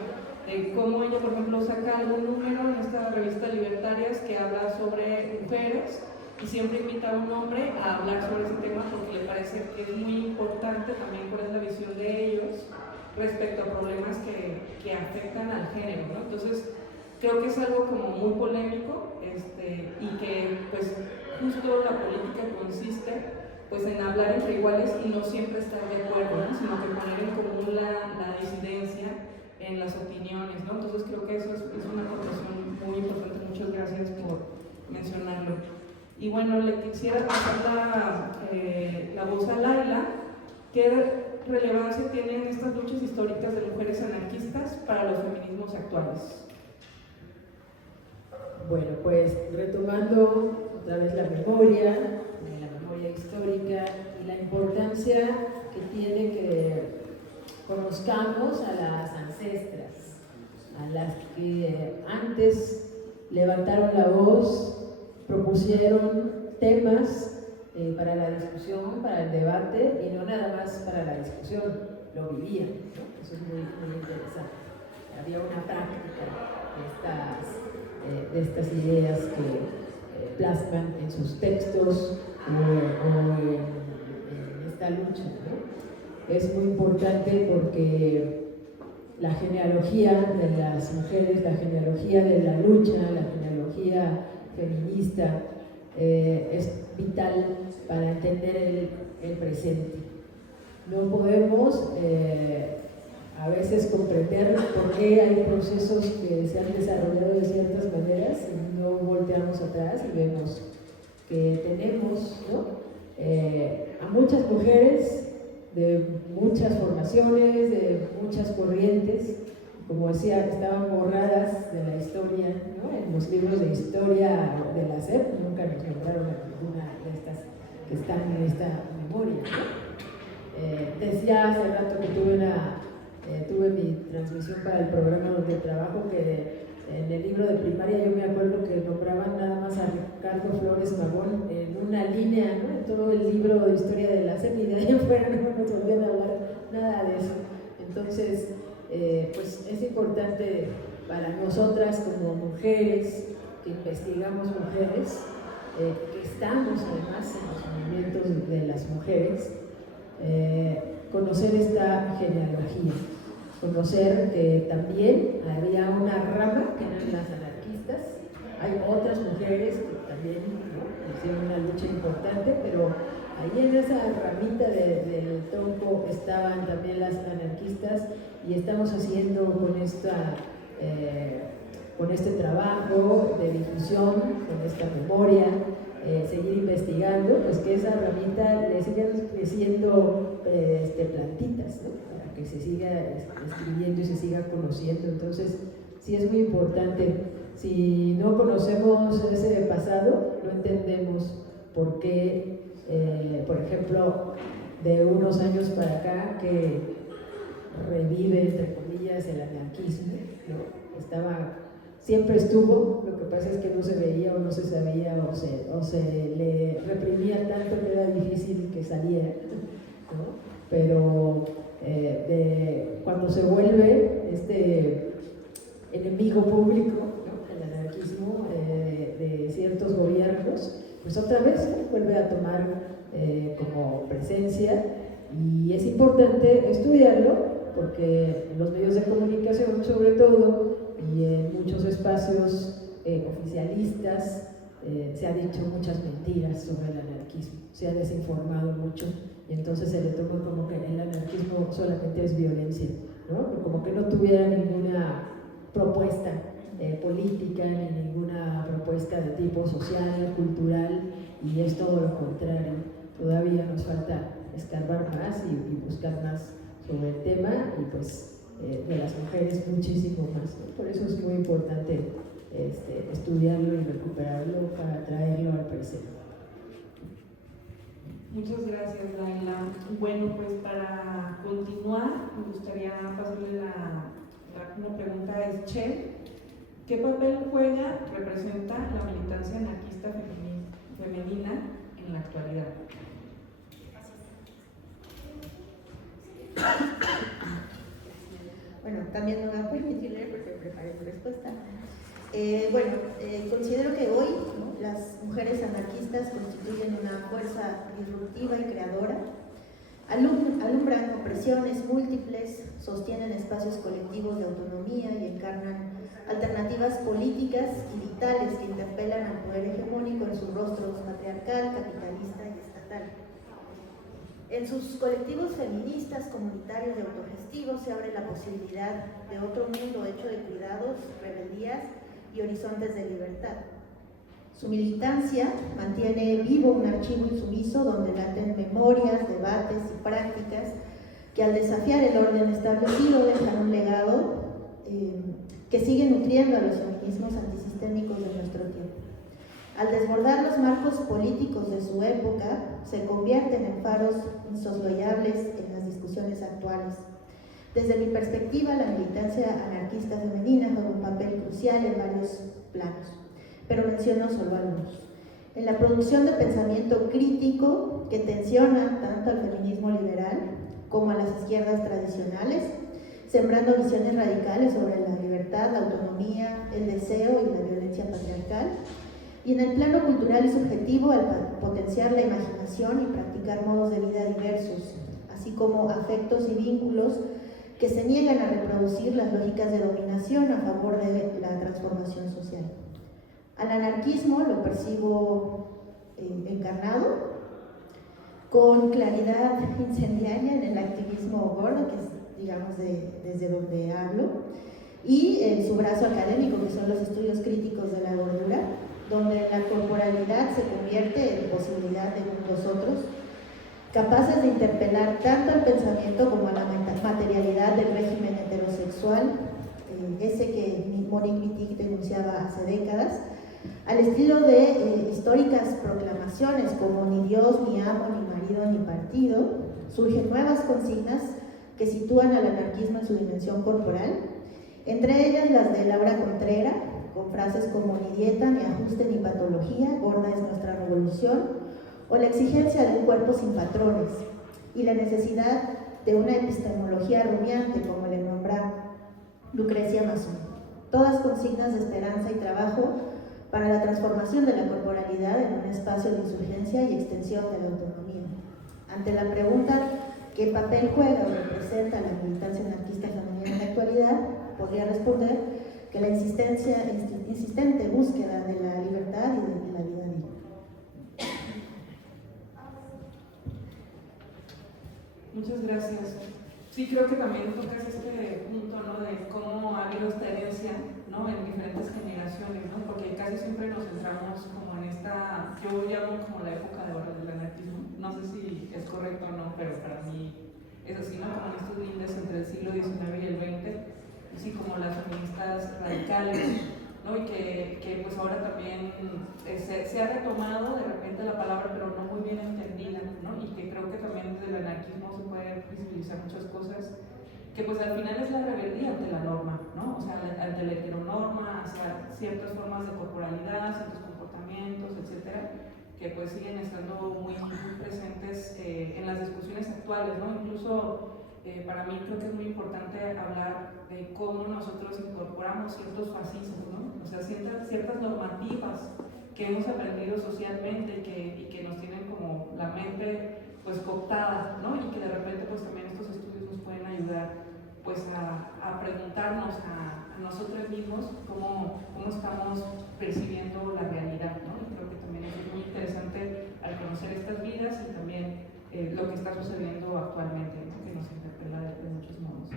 de cómo ella, por ejemplo, saca algún número en esta revista Libertarias que habla sobre mujeres, y siempre invita a un hombre a hablar sobre ese tema porque le parece que es muy importante también cuál es la visión de ellos respecto a problemas que afectan al género, ¿no? Entonces, creo que es algo como muy polémico y que pues justo la política consiste pues en hablar entre iguales y no siempre estar de acuerdo, ¿no? Sino que poner en común la disidencia en las opiniones, ¿no? Entonces creo que eso es una aportación muy importante. Muchas gracias por mencionarlo. Y bueno, le quisiera pasar la voz a Laila. ¿Qué relevancia tienen estas luchas históricas de mujeres anarquistas para los feminismos actuales? Bueno, pues retomando otra vez la memoria histórica y la importancia que tiene que conozcamos a las ancestras, a las que antes levantaron la voz, propusieron temas para la discusión, para el debate, y no nada más para la discusión, lo vivían, ¿no? Eso es muy, muy interesante. Había una práctica de estas ideas que plasman en sus textos o en esta lucha, ¿no? Es muy importante porque la genealogía de las mujeres, la genealogía de la lucha, la genealogía feminista es vital para entender el presente. No podemos a veces comprender por qué hay procesos que se han desarrollado de ciertas maneras y no volteamos atrás y vemos que tenemos, ¿no? A muchas mujeres de muchas formaciones, de muchas corrientes, como decía, estaban borradas de la historia, ¿no? En los libros de historia de la SEP nunca nos nombraron a ninguna de estas que están en esta memoria, ¿no? Decía hace rato que tuve mi transmisión para el programa donde trabajo, que en el libro de primaria yo me acuerdo que nombraban nada más a Ricardo Flores Magón en una línea, ¿no? En todo el libro de historia de la SEP, y de ahí afuera no nos volvían a hablar nada de eso. Entonces, pues es importante para nosotras como mujeres, que investigamos mujeres, que estamos además en los movimientos de las mujeres, conocer esta genealogía, conocer que también había una rama que eran las anarquistas, hay otras mujeres que también, ¿no?, hicieron una lucha importante, pero ahí en esa ramita del tronco estaban también las anarquistas, y estamos haciendo con este trabajo de difusión, con esta memoria, seguir investigando, pues que esa ramita le sigan creciendo plantitas, ¿no?, para que se siga escribiendo y se siga conociendo. Entonces, sí es muy importante. Si no conocemos ese pasado, no entendemos por qué, por ejemplo, de unos años para acá, que revive, entre comillas, el anarquismo, ¿no? Siempre estuvo, lo que pasa es que no se veía o no se sabía o se le reprimía tanto que era difícil que saliera, ¿no? Pero cuando se vuelve este enemigo público, ¿no?, el anarquismo de ciertos gobiernos, pues otra vez vuelve a tomar como presencia, y es importante estudiarlo porque en los medios de comunicación, sobre todo, y en muchos espacios oficialistas, se han dicho muchas mentiras sobre el anarquismo, se ha desinformado mucho, y entonces se le toma como que el anarquismo solamente es violencia, ¿no? Como que no tuviera ninguna propuesta política, ni ninguna propuesta de tipo social, cultural, y es todo lo contrario. Todavía nos falta escarbar más y buscar más sobre el tema, y pues de las mujeres muchísimo más, ¿no? Por eso es muy importante estudiarlo y recuperarlo para traerlo al presente. Muchas gracias, Laila. Bueno, pues para continuar, me gustaría pasarle una pregunta a Eschel. ¿Qué papel representa la militancia anarquista femenina en la actualidad? Bueno, también me va a permitir leer porque preparé mi respuesta. Considero que hoy, ¿no?, las mujeres anarquistas constituyen una fuerza disruptiva y creadora, alumbran opresiones múltiples, sostienen espacios colectivos de autonomía y encarnan alternativas políticas y vitales que interpelan al poder hegemónico en sus rostros patriarcal, capitalista y estatal. En sus colectivos feministas, comunitarios y autogestivos se abre la posibilidad de otro mundo hecho de cuidados, rebeldías y horizontes de libertad. Su militancia mantiene vivo un archivo insumiso donde laten memorias, debates y prácticas que al desafiar el orden establecido dejan un legado que sigue nutriendo a los feminismos antisistémicos de nuestro tiempo. Al desbordar los marcos políticos de su época, se convierten en faros insosloyables en las discusiones actuales. Desde mi perspectiva, la militancia anarquista femenina juega un papel crucial en varios planos, pero menciono solo algunos. En la producción de pensamiento crítico que tensiona tanto al feminismo liberal como a las izquierdas tradicionales, sembrando visiones radicales sobre la libertad, la autonomía, el deseo y la violencia patriarcal. Y en el plano cultural y subjetivo, al potenciar la imaginación y practicar modos de vida diversos, así como afectos y vínculos que se niegan a reproducir las lógicas de dominación a favor de la transformación social. Al anarquismo lo percibo encarnado con claridad incendiaria en el activismo gordo, que es, digamos, desde donde hablo, y en su brazo académico, que son los estudios críticos de la gordura, donde la corporalidad se convierte en posibilidad de nosotros, capaces de interpelar tanto al pensamiento como a la materialidad del régimen heterosexual, ese que Monique Wittig denunciaba hace décadas, al estilo de históricas proclamaciones como ni Dios, ni amo, ni marido, ni partido. Surgen nuevas consignas que sitúan al anarquismo en su dimensión corporal, entre ellas las de Laura Contreras, con frases como ni dieta, ni ajuste, ni patología, gorda es nuestra revolución, o la exigencia de un cuerpo sin patrones, y la necesidad de una epistemología rumiante, como le nombra Lucrecia Mazón. Todas consignas de esperanza y trabajo para la transformación de la corporalidad en un espacio de insurgencia y extensión de la autonomía. Ante la pregunta ¿qué papel juega o representa la militancia anarquista femenina en la actualidad?, podría responder que la insistente búsqueda de la libertad y de la vida digna. Muchas gracias. Sí, creo que también tocas este punto, ¿no?, de cómo ha habido esta herencia, ¿no?, en diferentes generaciones, ¿no?, porque casi siempre nos centramos como en esta, yo llamo como la época de oro del anarquismo, no sé si es correcto o no, pero para mí es así, ¿no?, como en estos lindes entre el siglo XIX y el XX, así como las feministas radicales, ¿no?, y que pues ahora también se ha retomado de repente la palabra, pero no muy bien entendida, ¿no?, y que creo que también desde el anarquismo se puede visibilizar muchas cosas, que pues al final es la rebeldía ante la norma, ¿no?, o sea, ante la heteronorma, hacia ciertas formas de corporalidad, ciertos comportamientos, etcétera, que pues siguen estando muy presentes en las discusiones actuales, ¿no?, incluso para mí creo que es muy importante hablar de cómo nosotros incorporamos ciertos fascismos, ¿no?, o sea, ciertas normativas que hemos aprendido socialmente y que nos tienen como la mente pues cooptada, ¿no?, y que de repente pues también estos estudios nos pueden ayudar pues a preguntarnos a nosotros mismos cómo estamos percibiendo la realidad, ¿no?, y creo que también es muy interesante al conocer estas vidas y también lo que está sucediendo actualmente, ¿no?, que nos interpela de muchos modos.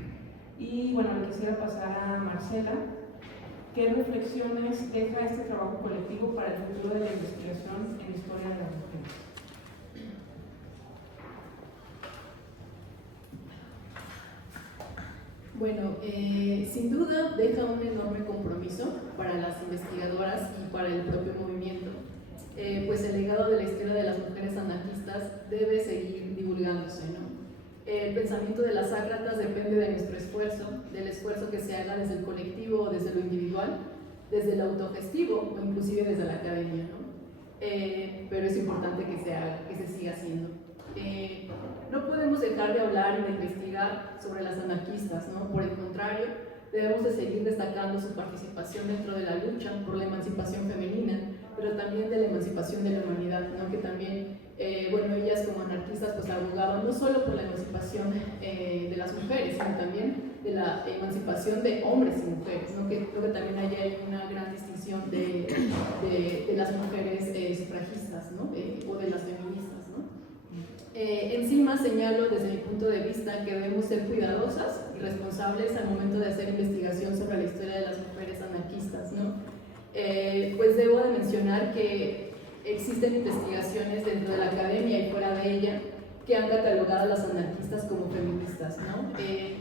Y bueno, le quisiera pasar a Marcela. ¿Qué reflexiones deja este trabajo colectivo para el futuro de la investigación en historia de las mujeres? Bueno, sin duda deja un enorme compromiso para las investigadoras y para el propio movimiento, pues el legado de la historia de las mujeres anarquistas debe seguir divulgándose, ¿no? El pensamiento de las ácratas depende de nuestro esfuerzo, del esfuerzo que se haga desde el colectivo o desde lo individual, desde el autogestivo o inclusive desde la academia, ¿no? Pero es importante que se haga, que se siga haciendo. No podemos dejar de hablar y de investigar sobre las anarquistas, ¿no? Por el contrario, debemos de seguir destacando su participación dentro de la lucha por la emancipación femenina, pero también de la emancipación de la humanidad, ¿no? Que también, bueno, ellas como anarquistas pues abogaban no solo por la emancipación de las mujeres, sino también de la emancipación de hombres y mujeres, ¿no? Que creo que también hay una gran distinción de las mujeres sufragistas, ¿no? O de las feministas, ¿no? Encima señalo desde mi punto de vista que debemos ser cuidadosas y responsables al momento de hacer investigación sobre la historia de las mujeres anarquistas, ¿no? Pues debo de mencionar que existen investigaciones dentro de la academia y fuera de ella que han catalogado a las anarquistas como feministas, ¿no?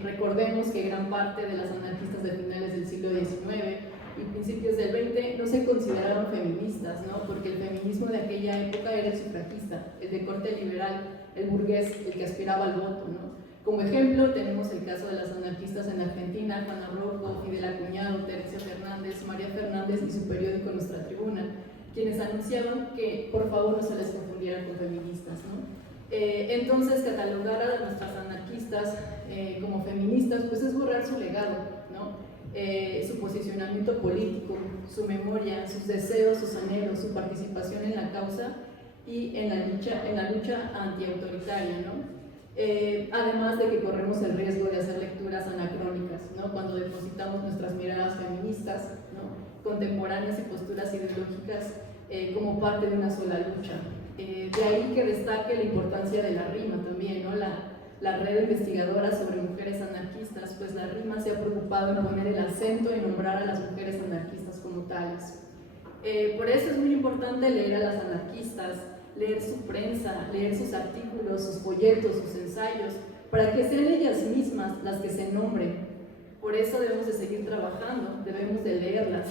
Recordemos que gran parte de las anarquistas de finales del siglo XIX y principios del XX no se consideraron feministas, ¿no? Porque el feminismo de aquella época era el sufragista, el de corte liberal, el burgués, el que aspiraba al voto, ¿no? Como ejemplo tenemos el caso de las anarquistas en Argentina, Juana Rocco, Fidel Acuñado, Teresa Fernández, María Fernández y su periódico Nuestra Tribuna, quienes anunciaban que por favor no se les confundiera con feministas, ¿no? Entonces catalogar a nuestras anarquistas como feministas pues es borrar su legado, ¿no? Su posicionamiento político, su memoria, sus deseos, sus anhelos, su participación en la causa y en la lucha antiautoritaria, ¿no? Además de que corremos el riesgo de hacer lecturas anacrónicas, ¿no? Cuando depositamos nuestras miradas feministas, ¿no? Contemporáneas y posturas ideológicas como parte de una sola lucha. De ahí que destaque la importancia de la rima también, ¿no? La red investigadora sobre mujeres anarquistas, pues la RIMA se ha preocupado en poner el acento en nombrar a las mujeres anarquistas como tales. Por eso es muy importante leer a las anarquistas, leer su prensa, leer sus artículos, sus folletos, sus ensayos, para que sean ellas mismas las que se nombren. Por eso debemos de seguir trabajando, debemos de leerlas,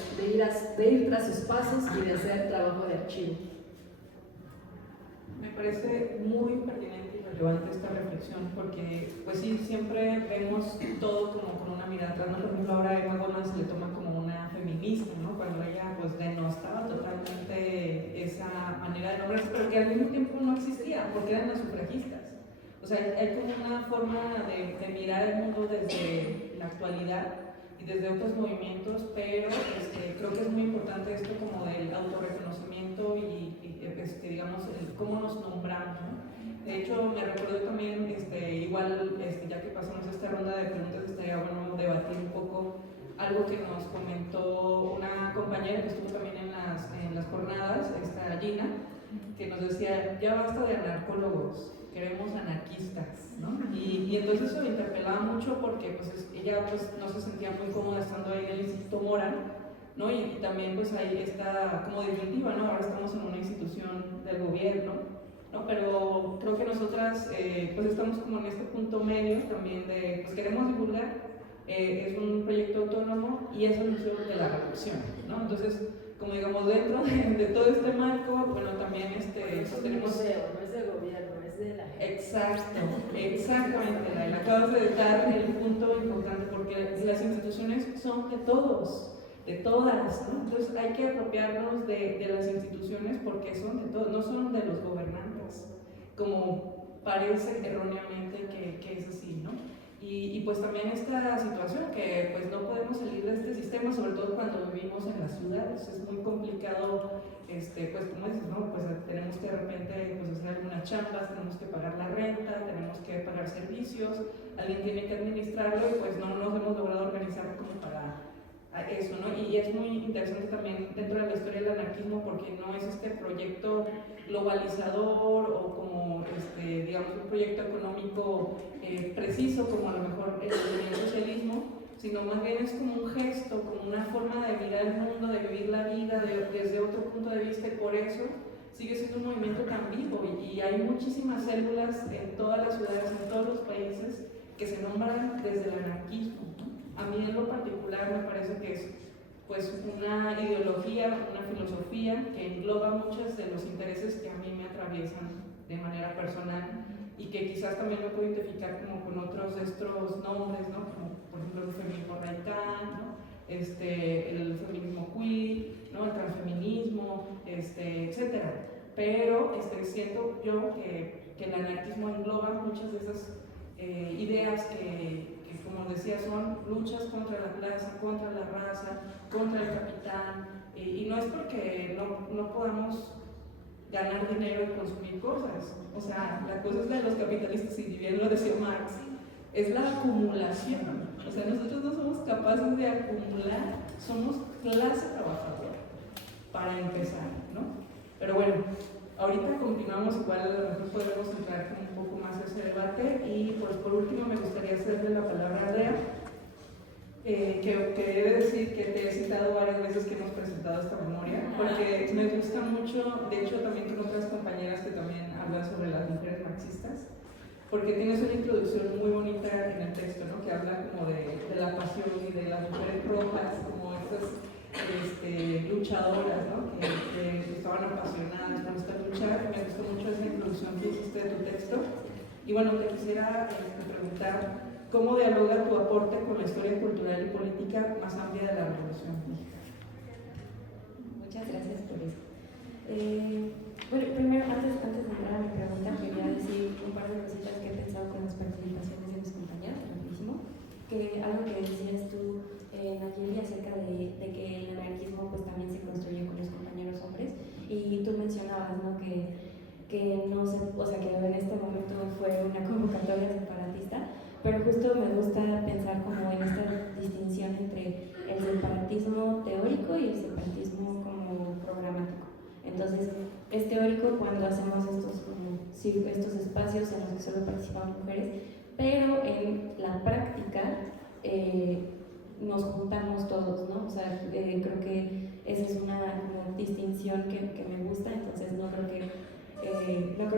de ir tras sus pasos y de hacer trabajo de archivo. Me parece muy pertinente y relevante esta reflexión porque, pues sí, siempre vemos todo como con una mirada atrás, ¿no? Por ejemplo, ahora a Emma Goldman se le toma como una feminista, ¿no? Cuando ella pues denostaba totalmente esa manera de nombrarse, pero que al mismo tiempo no existía porque eran las sufragistas. O sea, hay como una forma de mirar el mundo desde la actualidad y desde otros movimientos, pero creo que es muy importante esto como del autorreconocimiento y digamos, cómo nos nombramos, ¿no? De hecho, me recuerdo también, ya que pasamos esta ronda de preguntas, estaría bueno debatir un poco algo que nos comentó una compañera que estuvo también en las jornadas, Gina, que nos decía, ya basta de anarcólogos, queremos anarquistas, ¿no? Y entonces eso me interpelaba mucho porque pues, ella pues, no se sentía muy cómoda estando ahí en el Instituto Mora, ¿no? Y también pues ahí está como disyuntiva, ¿no? Ahora estamos en una institución del gobierno, ¿no? Pero creo que nosotras pues estamos como en este punto medio también de, pues queremos divulgar, es un proyecto autónomo y es el Museo de la Revolución, ¿no? Entonces, como digamos, dentro de todo este marco, bueno, también pues tenemos... museo, no es del gobierno, es de la gente. Exacto, exactamente, Laila. Acabas de dar el punto importante porque las instituciones son de todos, de todas, ¿no? Entonces hay que apropiarnos de las instituciones porque son de todos, no son de los gobernantes, como parece erróneamente que es así, ¿no? Y pues también esta situación que pues no podemos salir de este sistema, sobre todo cuando vivimos en las ciudades, es muy complicado, pues como dices, ¿no? Pues tenemos que de repente pues, hacer algunas chambas, tenemos que pagar la renta, tenemos que pagar servicios, alguien tiene que administrarlo y pues no nos hemos logrado organizar como para eso, ¿no? Y es muy interesante también dentro de la historia del anarquismo porque no es este proyecto globalizador o como, digamos, un proyecto económico preciso como a lo mejor el socialismo, sino más bien es como un gesto, como una forma de mirar el mundo, de vivir la vida desde otro punto de vista y por eso sigue siendo un movimiento tan vivo y hay muchísimas células en todas las ciudades, en todos los países que se nombran desde el anarquismo, ¿no? A mí en lo particular me parece que es pues una ideología, una filosofía que engloba muchos de los intereses que a mí me atraviesan de manera personal y que quizás también me puedo identificar como con otros de estos nombres, ¿no? Como por ejemplo el feminismo radical, ¿no? El feminismo queer, ¿no? El transfeminismo, etcétera. Pero siento yo que el anarquismo engloba muchas de esas ideas que, como decía, son luchas contra la clase, contra la raza, contra el capital, y no es porque no podamos ganar dinero y consumir cosas. O sea, la cosa es la de los capitalistas, y bien lo decía Marx, es la acumulación. O sea, nosotros no somos capaces de acumular, somos clase trabajadora, para empezar, ¿no? Pero bueno, ahorita continuamos, igual a lo mejor podemos entrar un poco más a ese debate, y pues por último me gustaría cederle la palabra a Andrea, que he de decir que te he citado varias veces que hemos presentado esta memoria, porque me gusta mucho, de hecho también con otras compañeras que también hablan sobre las mujeres marxistas, porque tienes una introducción muy bonita en el texto, ¿no? Que habla como de la pasión y de las mujeres rojas, como estas luchadoras, ¿no? que estaban apasionadas por esta lucha. Me gustó mucho esa introducción que hiciste de tu texto. Y bueno, te quisiera preguntar, ¿cómo dialoga tu aporte con la historia cultural y política más amplia de la Revolución Mexicana? Muchas gracias por eso. Bueno, primero, antes de entrar a mi pregunta, quería decir un par de cositas que he pensado con las participaciones de mis compañeros, rapidísimo. Que algo que decías tú, Nayeli, acerca de que el anarquismo pues también se construye con los compañeros hombres, y tú mencionabas, ¿no? que no se, o sea, que en este momento fue una convocatoria separatista, pero justo me gusta pensar como en esta distinción entre el separatismo teórico y el separatismo como programático. Entonces, es teórico cuando hacemos estos espacios en los que solo participan mujeres, pero en la práctica nos juntamos todos, ¿no? O sea, creo que esa es una como distinción que me gusta, entonces no creo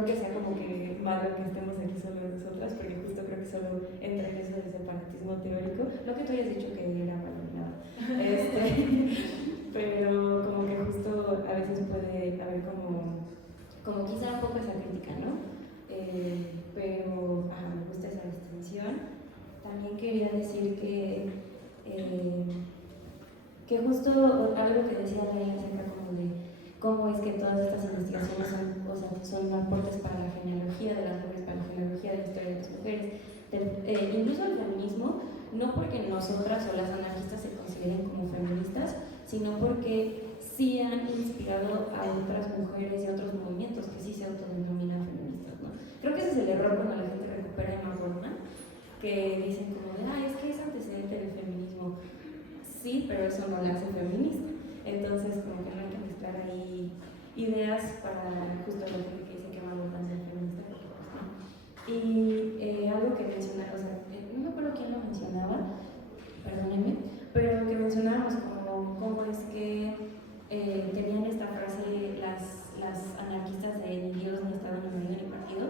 que sea como que malo que estemos aquí solo nosotras, porque justo creo que solo entra en eso del separatismo teórico, lo que tú hayas dicho que era malo y nada. Pero como que justo a veces puede haber como quizá un poco esa crítica, ¿no? Pero me gusta esa distinción. También quería decir que justo algo que decía Laila acerca como de cómo es que todas estas investigaciones son aportes para la genealogía de las mujeres, para la genealogía de la historia de las mujeres, incluso el feminismo, no porque nosotras o las anarquistas se consideren como feministas, sino porque sí han inspirado a otras mujeres y a otros movimientos que sí se autodenominan feministas, ¿no? Creo que ese es el error cuando la gente recupera Emma Goldman, que dicen como de, es que es antecedente del feminismo. Sí, pero eso no la hace feminista. Entonces, como que no hay que mezclar ahí ideas para justo la gente que dice que Emma Goldman es feminista, porque pues no. Y algo que mencionaba, o sea, no me acuerdo quién lo mencionaba, perdónenme, pero que mencionábamos cómo es que tenían esta frase las anarquistas de ni Dios, ni Estado, ni marido, ni partido.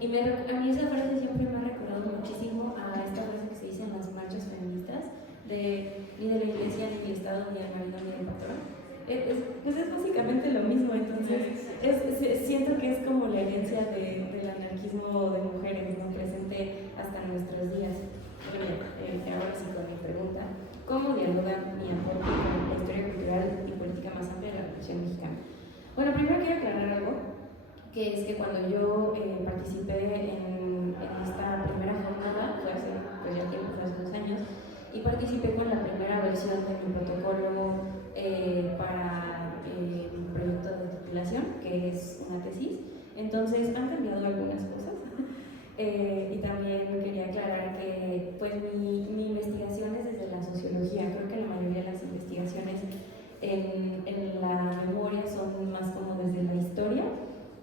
Y a mí esa frase siempre me ha recordado muchísimo a esta frase que se dice en las marchas feministas de ni de la iglesia, ni del Estado, ni del marido, ni del patrón. Pues es básicamente lo mismo, entonces siento que es como la herencia del anarquismo de mujeres, ¿no? Presente hasta nuestros días. Bueno, ahora sí con mi pregunta, ¿cómo dialoga mi aporte con la historia cultural y política más amplia de la Revolución Mexicana? Bueno, primero quiero aclarar algo, que es que cuando yo participé en esta primera jornada, fue hace ya tiempo, fue hace 2 años, y participé con la primera versión de mi protocolo para mi proyecto de titulación, que es una tesis. Entonces han cambiado algunas cosas. Y también quería aclarar que pues mi investigación es desde la sociología. Creo que la mayoría de las investigaciones en la memoria son más como desde la historia,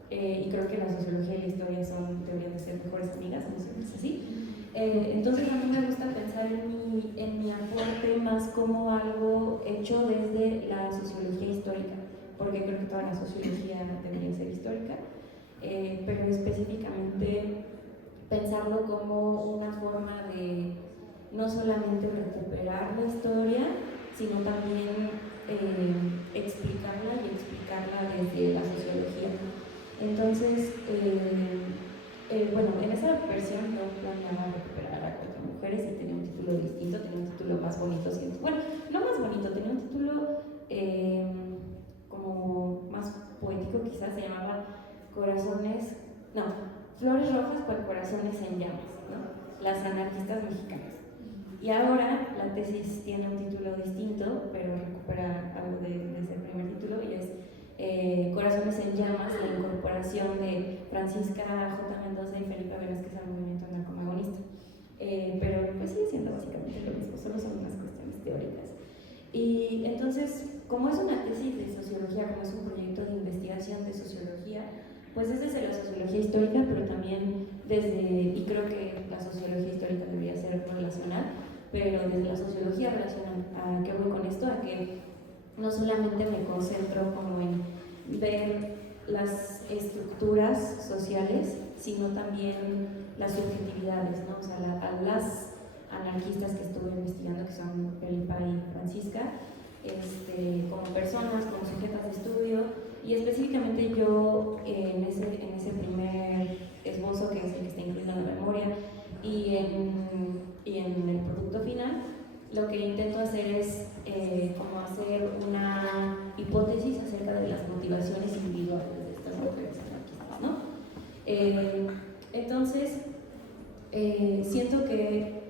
y creo que la sociología y la historia deberían de ser mejores amigas, no sé si es así. Entonces a mí me gusta pensar en mi aporte más como algo hecho desde la sociología histórica, porque creo que toda la sociología debería ser histórica, pero específicamente pensarlo como una forma de no solamente recuperar la historia, sino también explicarla y explicarla desde la sociología. Entonces, bueno, en esa versión yo planeaba recuperar a 4 mujeres y tenía un título distinto, tenía un título más bonito, bueno, no más bonito, tenía un título como más poético, quizás se llamaba Flores Rojas para Corazones en Llamas, ¿no? Las anarquistas mexicanas. Y ahora la tesis tiene un título distinto, pero recupera algo de ese primer título, y es Corazones en Llamas, la incorporación de Francisca J. Mendoza y Felipe Velázquez al movimiento narcomagonista. Pero pues sigue siendo básicamente lo mismo, solo son unas cuestiones teóricas. Y entonces, como es una tesis de sociología, como es un proyecto de investigación de sociología, pues es desde la sociología histórica, pero también y creo que la sociología histórica debería ser relacional, pero desde la sociología relacional. ¿A qué voy con esto? A que no solamente me concentro como en ver las estructuras sociales, sino también las subjetividades, ¿no? O sea, a las anarquistas que estuve investigando, que son Felipa y Francisca, como personas, como sujetas de estudio, y específicamente yo en ese primer esbozo, que es el que está incluido en la memoria, y en el producto final, lo que intento hacer es como hacer una hipótesis acerca de las motivaciones individuales de estas mujeres anarquistas, ¿no? Entonces, siento que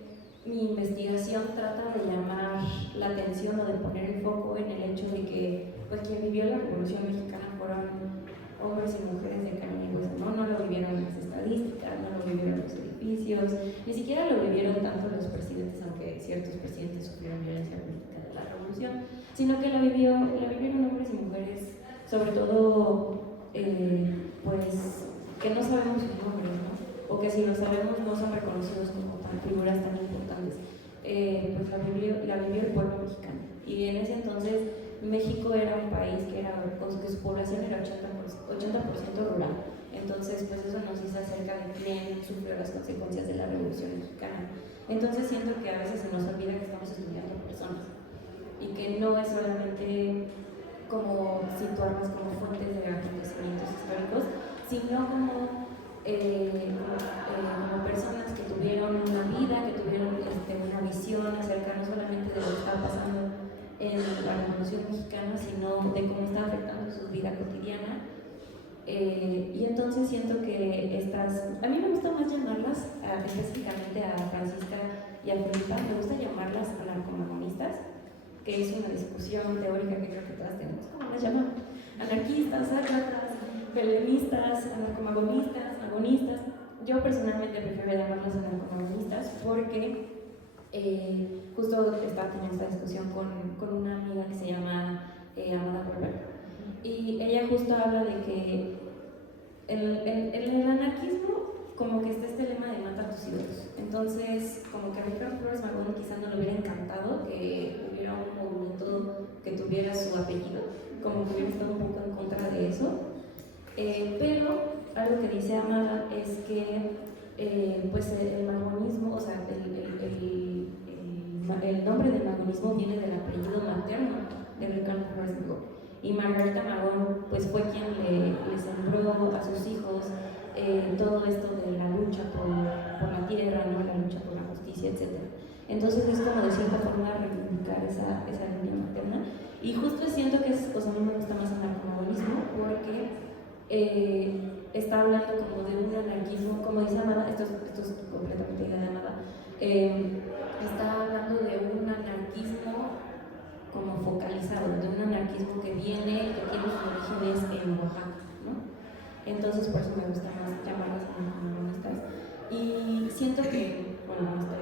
mi investigación trata de llamar la atención o de poner el foco en el hecho de que pues quien vivió la Revolución Mexicana fueron hombres y mujeres de carne y hueso, ¿no? No lo vivieron las estadísticas, no lo vivieron los edificios, ni siquiera lo vivieron tanto los presidentes, aunque ciertos presidentes sufrieron violencia política de la Revolución, sino que la vivieron hombres y mujeres, sobre todo, pues, que no sabemos sus nombres, ¿no? O que si lo sabemos no son reconocidos como figuras tan importantes. Pues la vivió el pueblo mexicano. Y en ese entonces México era un país que su población era 80% rural. Entonces, pues eso nos dice acerca de quién sufrió las consecuencias de la Revolución Mexicana. Entonces siento que a veces se nos olvida que estamos estudiando personas y que no es solamente como situarlas como fuentes de acontecimientos históricos, sino como personas que tuvieron una vida, que tuvieron una visión acerca no solamente de lo que estaba pasando en la Revolución Mexicana, sino de cómo está afectando su vida cotidiana. Y entonces siento que a mí me gusta más llamarlas, específicamente a Francisca y a Felipa, me gusta llamarlas anarcomagonistas, que es una discusión teórica que creo que todas tenemos. ¿Cómo las llamamos? Anarquistas, ácratas, belenistas, anarcomagonistas, agonistas. Yo personalmente prefiero llamarlas anarcomagonistas porque justo estaba teniendo esta discusión con una amiga que se llama Amada Borber, y ella justo habla de que en el anarquismo como que está este lema de mata a tus ídolos. Entonces, como que a Ricardo Flores Magón quizás no le hubiera encantado que hubiera un movimiento que tuviera su apellido, como que hubiera estado un poco en contra de eso. Pero algo que dice Amada es que pues el magonismo, o sea, el nombre del magonismo viene del apellido materno de Ricardo Flores Magón. Y Margarita Magón pues fue quien le sembró a sus hijos todo esto de la lucha por la tierra, ¿no? La lucha por la justicia, etc. Entonces es como de cierta forma reivindicar esa línea materna. Y justo siento que a mí me gusta más el anarcomagonismo porque está hablando como de un anarquismo, como dice Amada, esto es completamente idea de Amada, está hablando de un anarquismo como focalizado, de un anarquismo que tiene sus orígenes en Oaxaca, ¿no? Entonces por eso me gusta más llamarlas anarcomagonistas. Y siento que, bueno, no estoy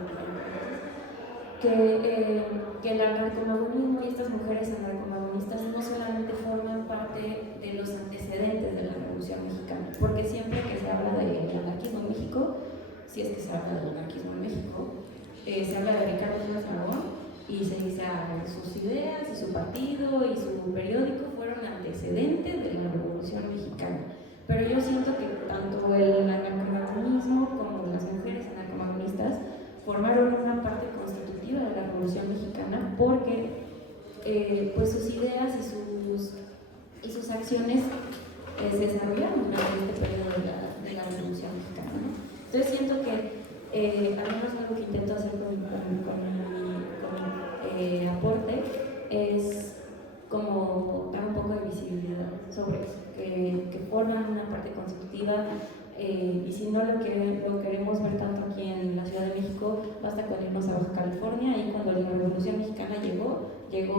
que el anarcomagonismo y estas mujeres anarcomagonistas no solamente forman parte de los antecedentes de la Revolución Mexicana, porque siempre que se habla del anarquismo en México, si es que se habla del anarquismo en México, se habla de Ricardo Flores Magón y se dice sus ideas y su partido y su periódico fueron antecedentes de la Revolución Mexicana. Pero yo siento que tanto el anarcomagonismo como las mujeres anarcomagonistas forman formaron una parte constitutiva de la Revolución Mexicana porque pues sus ideas y sus acciones se desarrollaron durante este periodo de la Revolución Mexicana, ¿no? Entonces siento que al menos algo que intento hacer con mi aporte es como dar un poco de visibilidad sobre eso, que forman una parte constitutiva, y si no lo queremos ver tanto aquí en la Ciudad de México, basta con irnos a Baja California, y cuando la Revolución Mexicana llegó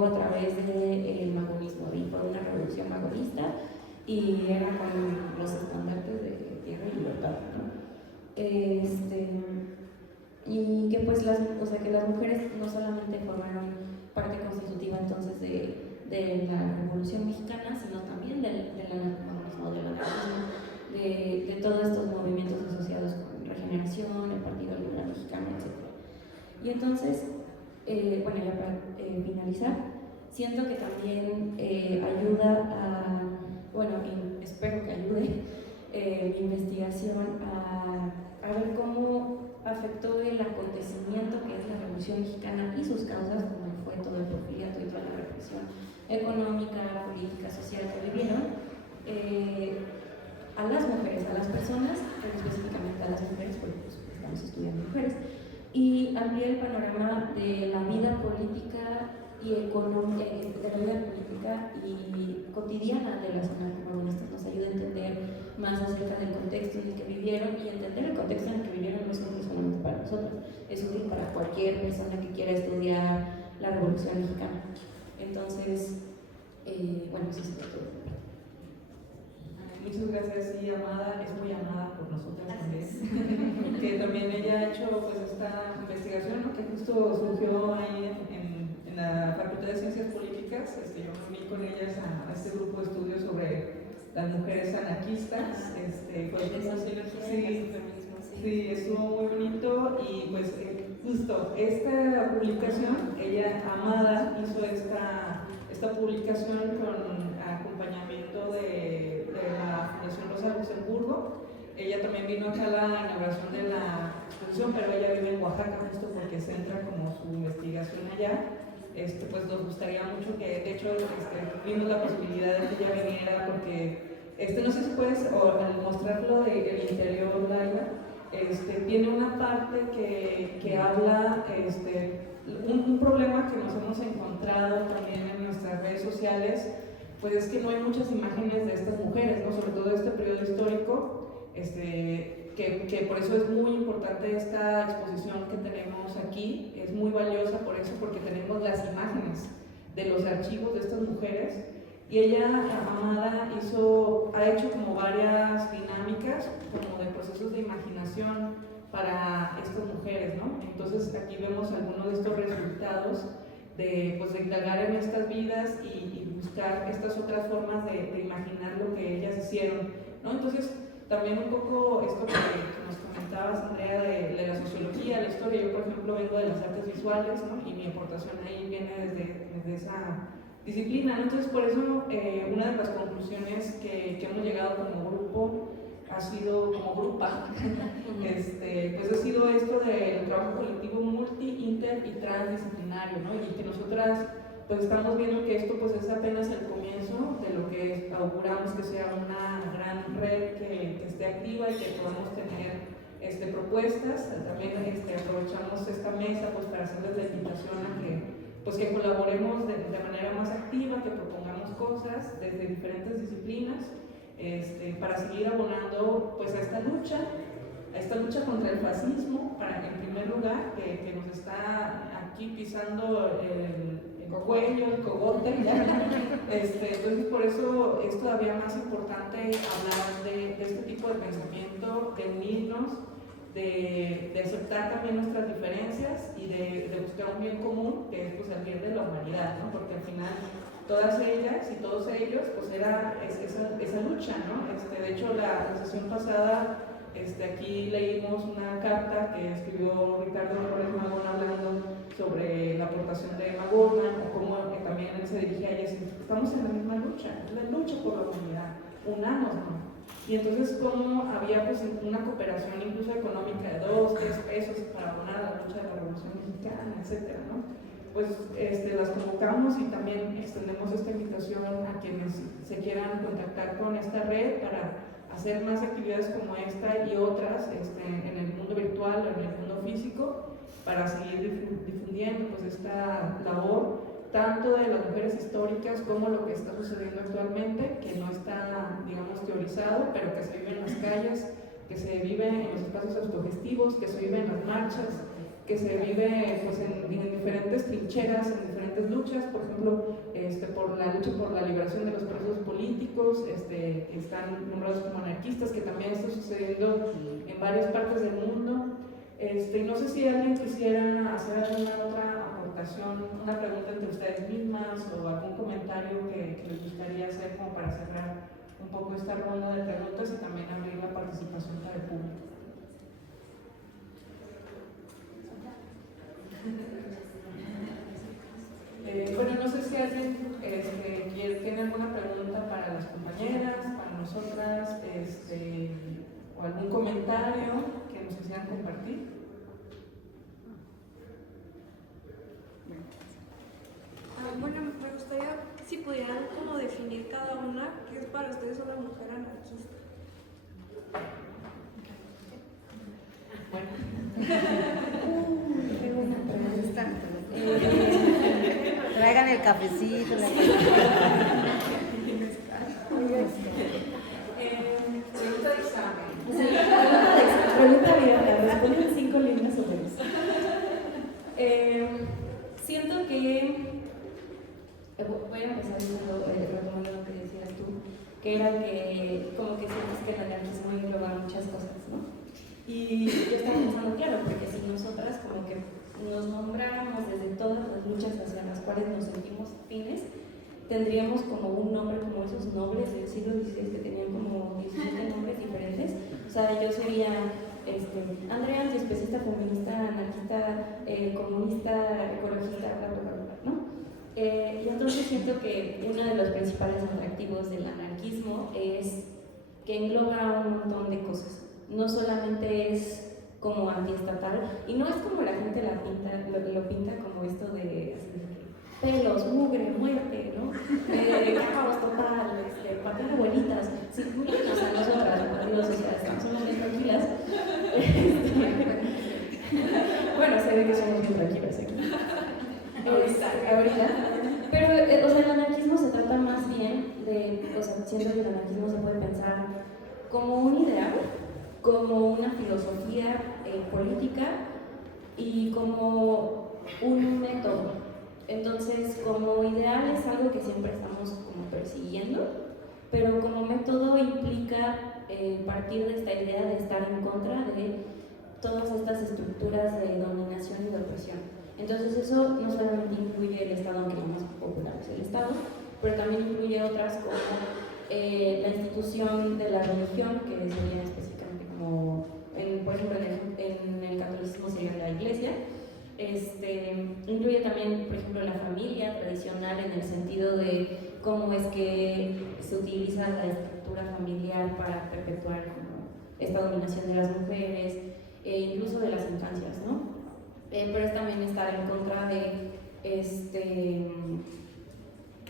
a través del magonismo, y fue una revolución magonista, y era con los estandartes de tierra y libertad, ¿no? Y que pues que las mujeres no solamente formaron parte constitutiva entonces de la Revolución Mexicana, sino también del anarcomagonismo, del anarquismo, de todos estos movimientos asociados con Regeneración, el Partido Liberal Mexicano, etc. Y entonces, bueno, ya para finalizar, siento que también ayuda a, bueno, espero que ayude mi investigación a ver cómo afectó el acontecimiento que es la Revolución Mexicana y sus causas, como fue todo el porfiriato y toda la represión económica, política, social que vivieron, a las mujeres, a las personas, pero específicamente a las mujeres, porque pues, estamos estudiando mujeres, y ampliar el panorama de la vida política y económica, de la vida política y cotidiana de las anarcomagonistas. Nos ayuda a entender más acerca del contexto en el que vivieron, y entender el contexto en el que vivieron no es útil solamente para nosotros, es útil para cualquier persona que quiera estudiar la Revolución Mexicana. Entonces, bueno, eso es todo. Muchas gracias, sí, Amada, es muy amada por nosotras también, que también ella ha hecho pues esta investigación, ¿no? Que justo surgió ahí en la Facultad de Ciencias Políticas. Yo me uní con ellas a este grupo de estudios sobre las mujeres anarquistas, sí, estuvo muy bonito, y pues justo esta publicación, ella, Amada, hizo esta publicación con acompañamiento de la Fundación Rosa Luxemburgo. Ella también vino acá a la inauguración de la exposición, pero ella vive en Oaxaca justo porque centra como su investigación allá. Pues nos gustaría mucho que, de hecho, vimos la posibilidad de que ella viniera porque, no sé si puedes, o al mostrarlo del interior, Laila, tiene una parte que habla, un problema que nos hemos encontrado también en nuestras redes sociales, pues es que no hay muchas imágenes de estas mujeres, ¿no? Sobre todo de este periodo histórico, que por eso es muy importante esta exposición que tenemos aquí, es muy valiosa por eso, porque tenemos las imágenes de los archivos de estas mujeres, y ella, Amada, ha hecho como varias dinámicas, como de procesos de imaginación para estas mujeres, ¿no? Entonces aquí vemos algunos de estos resultados de indagar en estas vidas y buscar estas otras formas de imaginar lo que ellas hicieron, ¿no? Entonces, también un poco esto que nos comentabas, Andrea, de la sociología, la historia. Yo, por ejemplo, vengo de las artes visuales, ¿no? Y mi aportación ahí viene desde esa disciplina, ¿no? Entonces, por eso, una de las conclusiones que hemos llegado como grupo ha sido, como grupa, pues ha sido esto del trabajo colectivo multi, inter y transdisciplinario, ¿no? Y que nosotras pues estamos viendo que esto pues es apenas el comienzo de lo que auguramos que sea una gran red que esté activa y que podamos tener propuestas. También aprovechamos esta mesa pues para hacerles la invitación a que colaboremos de manera más activa, que propongamos cosas desde diferentes disciplinas, para seguir abonando pues a esta lucha contra el fascismo, en primer lugar, que nos está aquí pisando el cuello, el cogote, entonces por eso es todavía más importante hablar de este tipo de pensamiento, de unirnos, de aceptar también nuestras diferencias y de buscar un bien común, que es pues el bien de la humanidad, ¿no? Porque al final todas ellas y todos ellos pues era esa lucha, ¿no? De hecho la sesión pasada aquí leímos una carta que escribió Ricardo Flores Magón hablando sobre la aportación de Emma Goldman, o cómo también él se dirigía a ella, estamos en la misma lucha, es la lucha por la humanidad, unámonos, Y entonces, como había pues una cooperación incluso económica de 2, 3 pesos para abonar a la lucha de la Revolución Mexicana, etcétera, ¿no? Pues las convocamos y también extendemos esta invitación a quienes se quieran contactar con esta red para hacer más actividades como esta y otras en el mundo virtual o en el mundo físico, para seguir difundiendo pues esta labor tanto de las mujeres históricas como lo que está sucediendo actualmente, que no está, digamos, teorizado, pero que se vive en las calles, que se vive en los espacios autogestivos, que se vive en las marchas, que se vive pues, en diferentes trincheras, en diferentes luchas, por ejemplo, por la lucha por la liberación de los presos políticos, que están nombrados como anarquistas, que también está sucediendo en varias partes del mundo. Y no sé si alguien quisiera hacer alguna otra aportación, una pregunta entre ustedes mismas o algún comentario que les gustaría hacer como para cerrar un poco esta ronda de preguntas y también abrir la participación para el público. Bueno, no sé si alguien tiene alguna pregunta para las compañeras, para nosotras, o algún comentario que nos quisieran compartir. Bueno, me gustaría si pudieran como definir cada una qué es para ustedes una mujer anarquista. Qué buena pregunta. Traigan el cafecito. Pregunta de examen. Sí, pregunta abierta, responden 5 líneas o menos. Siento que voy a empezar retomando lo que decías tú, que era que como que sientes que el anarquismo engloba muchas cosas, ¿no? Y yo estaba pensando, claro, porque si nosotras como que nos nombráramos desde todas las luchas hacia las cuales nos sentimos afines, tendríamos como un nombre como esos nobles del siglo XVI que tenían como 17 nombres diferentes. O sea, yo sería Andrea, antiespecista, feminista, anarquista, comunista, ecologista, bla, bla, bla, ¿no? Y entonces siento que uno de los principales atractivos del anarquismo es que engloba un montón de cosas. No solamente es como antiestatal, y no es como la gente lo pinta como esto de pelos, mugre, muerte, ¿no? Caos total, papel de abuelitas. Sí, mírenos a nosotras, el Partido Socialista, somos bien tranquilas. Bueno, se ve que somos bien tranquilas aquí. Ahorita. Pero, o sea, el anarquismo se trata más bien de, o sea, siento que el anarquismo se puede pensar como un ideal, como una filosofía política y como un método. Entonces, como ideal es algo que siempre estamos como persiguiendo, pero como método implica partir de esta idea de estar en contra de todas estas estructuras de dominación y de opresión. Entonces eso no solamente incluye el Estado, aunque lo más popular es el Estado, pero también incluye otras como la institución de la religión, que sería específicamente como, por ejemplo, en el catolicismo sería la iglesia. Incluye también, por ejemplo, la familia tradicional en el sentido de cómo es que se utiliza la estructura familiar para perpetuar como esta dominación de las mujeres, incluso de las infancias, ¿no? Pero es también estar en contra de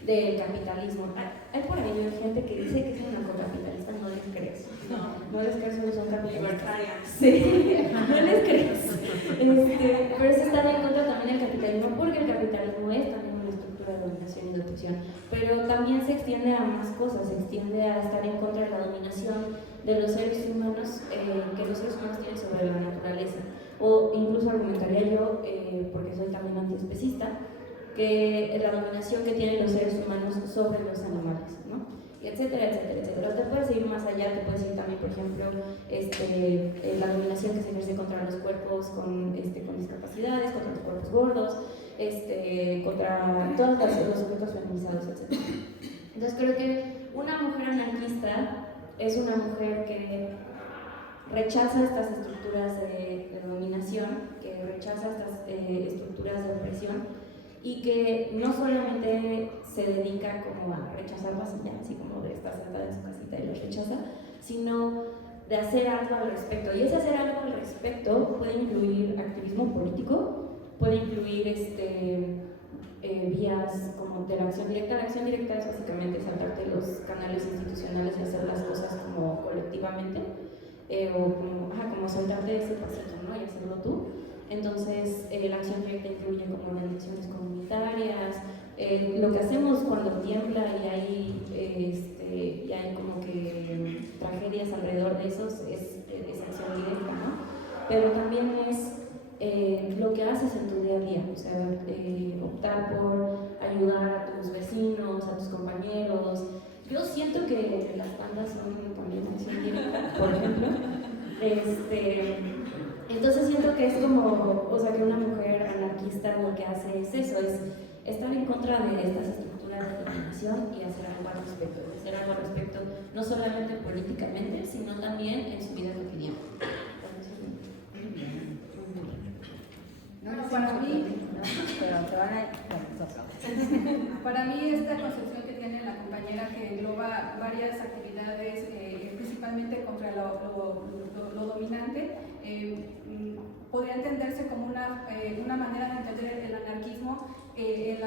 del capitalismo. Hay por ahí gente que dice que es anarcocapitalista, no les crees. No les crees, solo son capitalistas. Sí, no les crees. Pero es estar en contra también del capitalismo, porque el capitalismo es también una estructura de dominación y de opresión. Pero también se extiende a más cosas, se extiende a estar en contra de la dominación de los seres humanos, que los seres humanos tienen sobre la naturaleza. O incluso argumentaría yo, porque soy también antiespecista, que la dominación que tienen los seres humanos sobre los animales, ¿no? Etcétera, etcétera, etcétera. Te puedes ir más allá, te puedes ir también, por ejemplo, la dominación que se ejerce contra los cuerpos con discapacidades, contra los cuerpos gordos, contra todos los sujetos feminizados, etcétera. Entonces creo que una mujer anarquista es una mujer que rechaza estas estructuras de dominación, que rechaza estas estructuras de opresión, y que no solamente se dedica como a rechazarlas y ya, así como de estar sentada en su casita y los rechaza, sino de hacer algo al respecto. Y ese hacer algo al respecto puede incluir activismo político, puede incluir vías como de la acción directa. La acción directa es básicamente saltarte los canales institucionales y hacer las cosas como colectivamente, o como saltarte ese pasito, ¿no? Y hacerlo tú. Entonces, la acción directa incluye como organizaciones comunitarias, lo que hacemos cuando tiembla y hay como que tragedias alrededor de esos es acción directa, ¿no? Pero también es lo que haces en tu día a día, o sea, optar por ayudar a tus vecinos, a tus compañeros. Yo siento que las bandas son también acción directa, por ejemplo. Entonces siento que es como, o sea, que una mujer anarquista lo que hace es eso, es estar en contra de estas estructuras de dominación y hacer algo al respecto, no solamente políticamente, sino también en su vida cotidiana. Bueno, para mí esta concepción que tiene la compañera, que engloba varias actividades, principalmente contra lo dominante, podría entenderse como una manera de entender el anarquismo en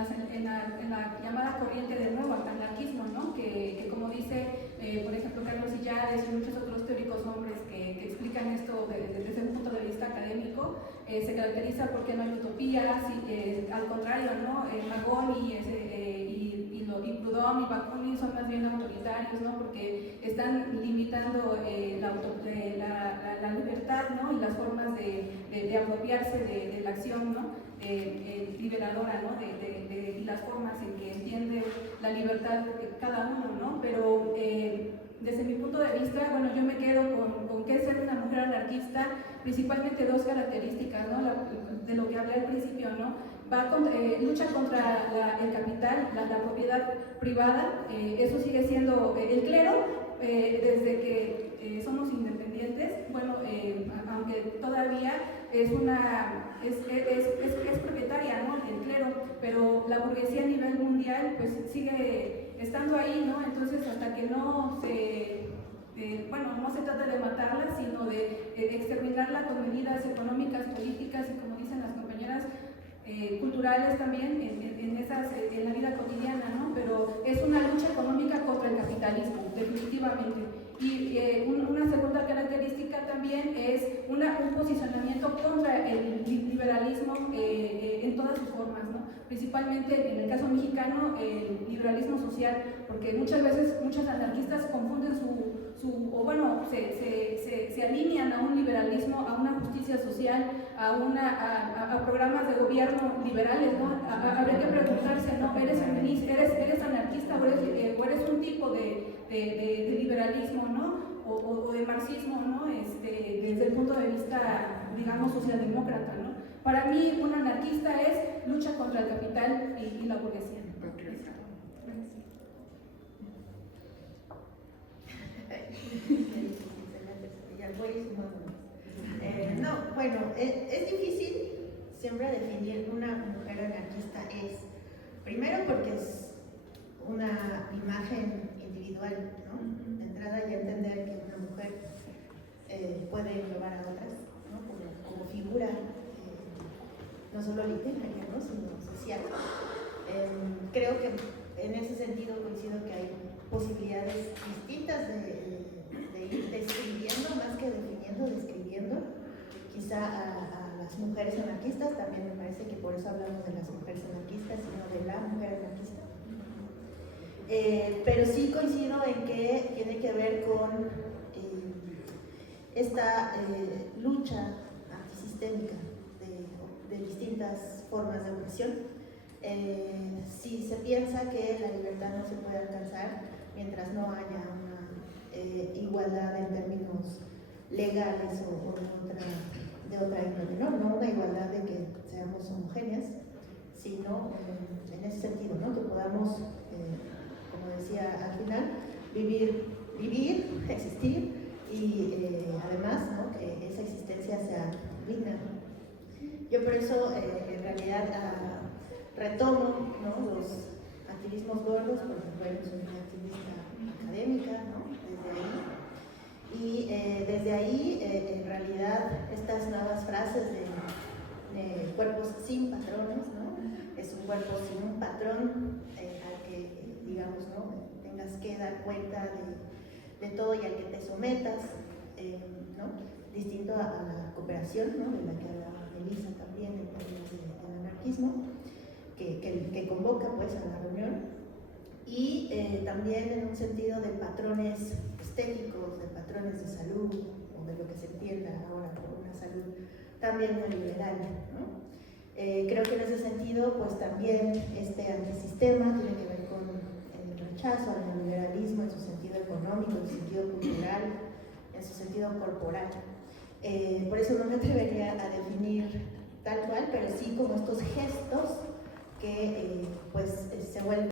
la llamada corriente del nuevo anarquismo, ¿no? Que como dice, por ejemplo, Carlos Illares y muchos otros teóricos hombres que explican esto desde un punto de vista académico, se caracteriza porque no hay utopías, al contrario, ¿no? Magón y Proudhon y Bakunin son más bien autoritarios, ¿no? Porque están limitando la libertad, ¿no? Y las formas de apropiarse de la acción, ¿no? Liberadora, ¿no? Y las formas en que entiende la libertad cada uno, ¿no? Pero desde mi punto de vista, bueno, yo me quedo con qué es ser una mujer anarquista, principalmente dos características, ¿no? De lo que hablé al principio, ¿no? Lucha contra el capital, la propiedad privada, eso sigue siendo el clero, desde que somos independientes, bueno, aunque todavía es propietaria, ¿no? El clero, pero la burguesía a nivel mundial pues sigue estando ahí, ¿no? Entonces hasta que no se trata de matarla, sino de exterminarla con medidas económicas, políticas y, como dicen las compañeras, culturales también en la vida cotidiana, ¿no? Pero es una lucha económica contra el capitalismo, definitivamente. Y una segunda característica también es un posicionamiento contra el liberalismo en todas sus formas, ¿no? Principalmente en el caso mexicano, el liberalismo social, porque muchas veces muchos anarquistas confunden se alinean a un liberalismo, a una justicia social, a programas de gobierno liberales, ¿no? Habría que preguntarse, ¿no? ¿Eres feminista, eres anarquista o eres un tipo de liberalismo, ¿no? O de marxismo, ¿no? Desde el punto de vista, digamos, socialdemócrata, ¿no? Para mí, un anarquista es lucha contra el capital y la burguesía. Es difícil siempre definir una mujer anarquista. Primero porque es una imagen individual, ¿no? De entrada ya entender que una mujer puede englobar a otras, ¿no? Como figura, no solo literaria, ¿no? Sino social. Creo que en ese sentido coincido que hay posibilidades distintas de ir describiendo, más que definiendo, describiendo quizá a las mujeres anarquistas. También me parece que por eso hablamos de las mujeres anarquistas, sino de la mujer anarquista. Pero sí coincido en que tiene que ver con esta lucha antisistémica de distintas formas de opresión. Si se piensa que la libertad no se puede alcanzar mientras no haya una igualdad en términos legales o de otra índole, no una igualdad de que seamos homogéneas, sino en ese sentido, ¿no? Que podamos, como decía al final, vivir, existir y además, ¿no? Que esa existencia sea digna. Yo por eso en realidad retomo, ¿no? Los activismos gordos, porque bueno, soy una activista académica, ¿no? Desde ahí. Y desde ahí, en realidad, estas nuevas frases de cuerpos sin patrones, ¿no? Es un cuerpo sin un patrón al que, digamos, ¿no? tengas que dar cuenta de todo y al que te sometas, ¿no? Distinto a la cooperación, ¿no? De la que hablaba Elisa también en términos del anarquismo, que convoca pues a la reunión. Y también en un sentido de patrones estéticos, de patrones de salud, o de lo que se entienda ahora por una salud también neoliberal, ¿no? Creo que en ese sentido, pues también este antisistema tiene que ver con el rechazo al neoliberalismo en su sentido económico, en su sentido cultural, en su sentido corporal. Por eso no me atrevería a definir tal cual, pero sí como estos gestos que pues se vuelven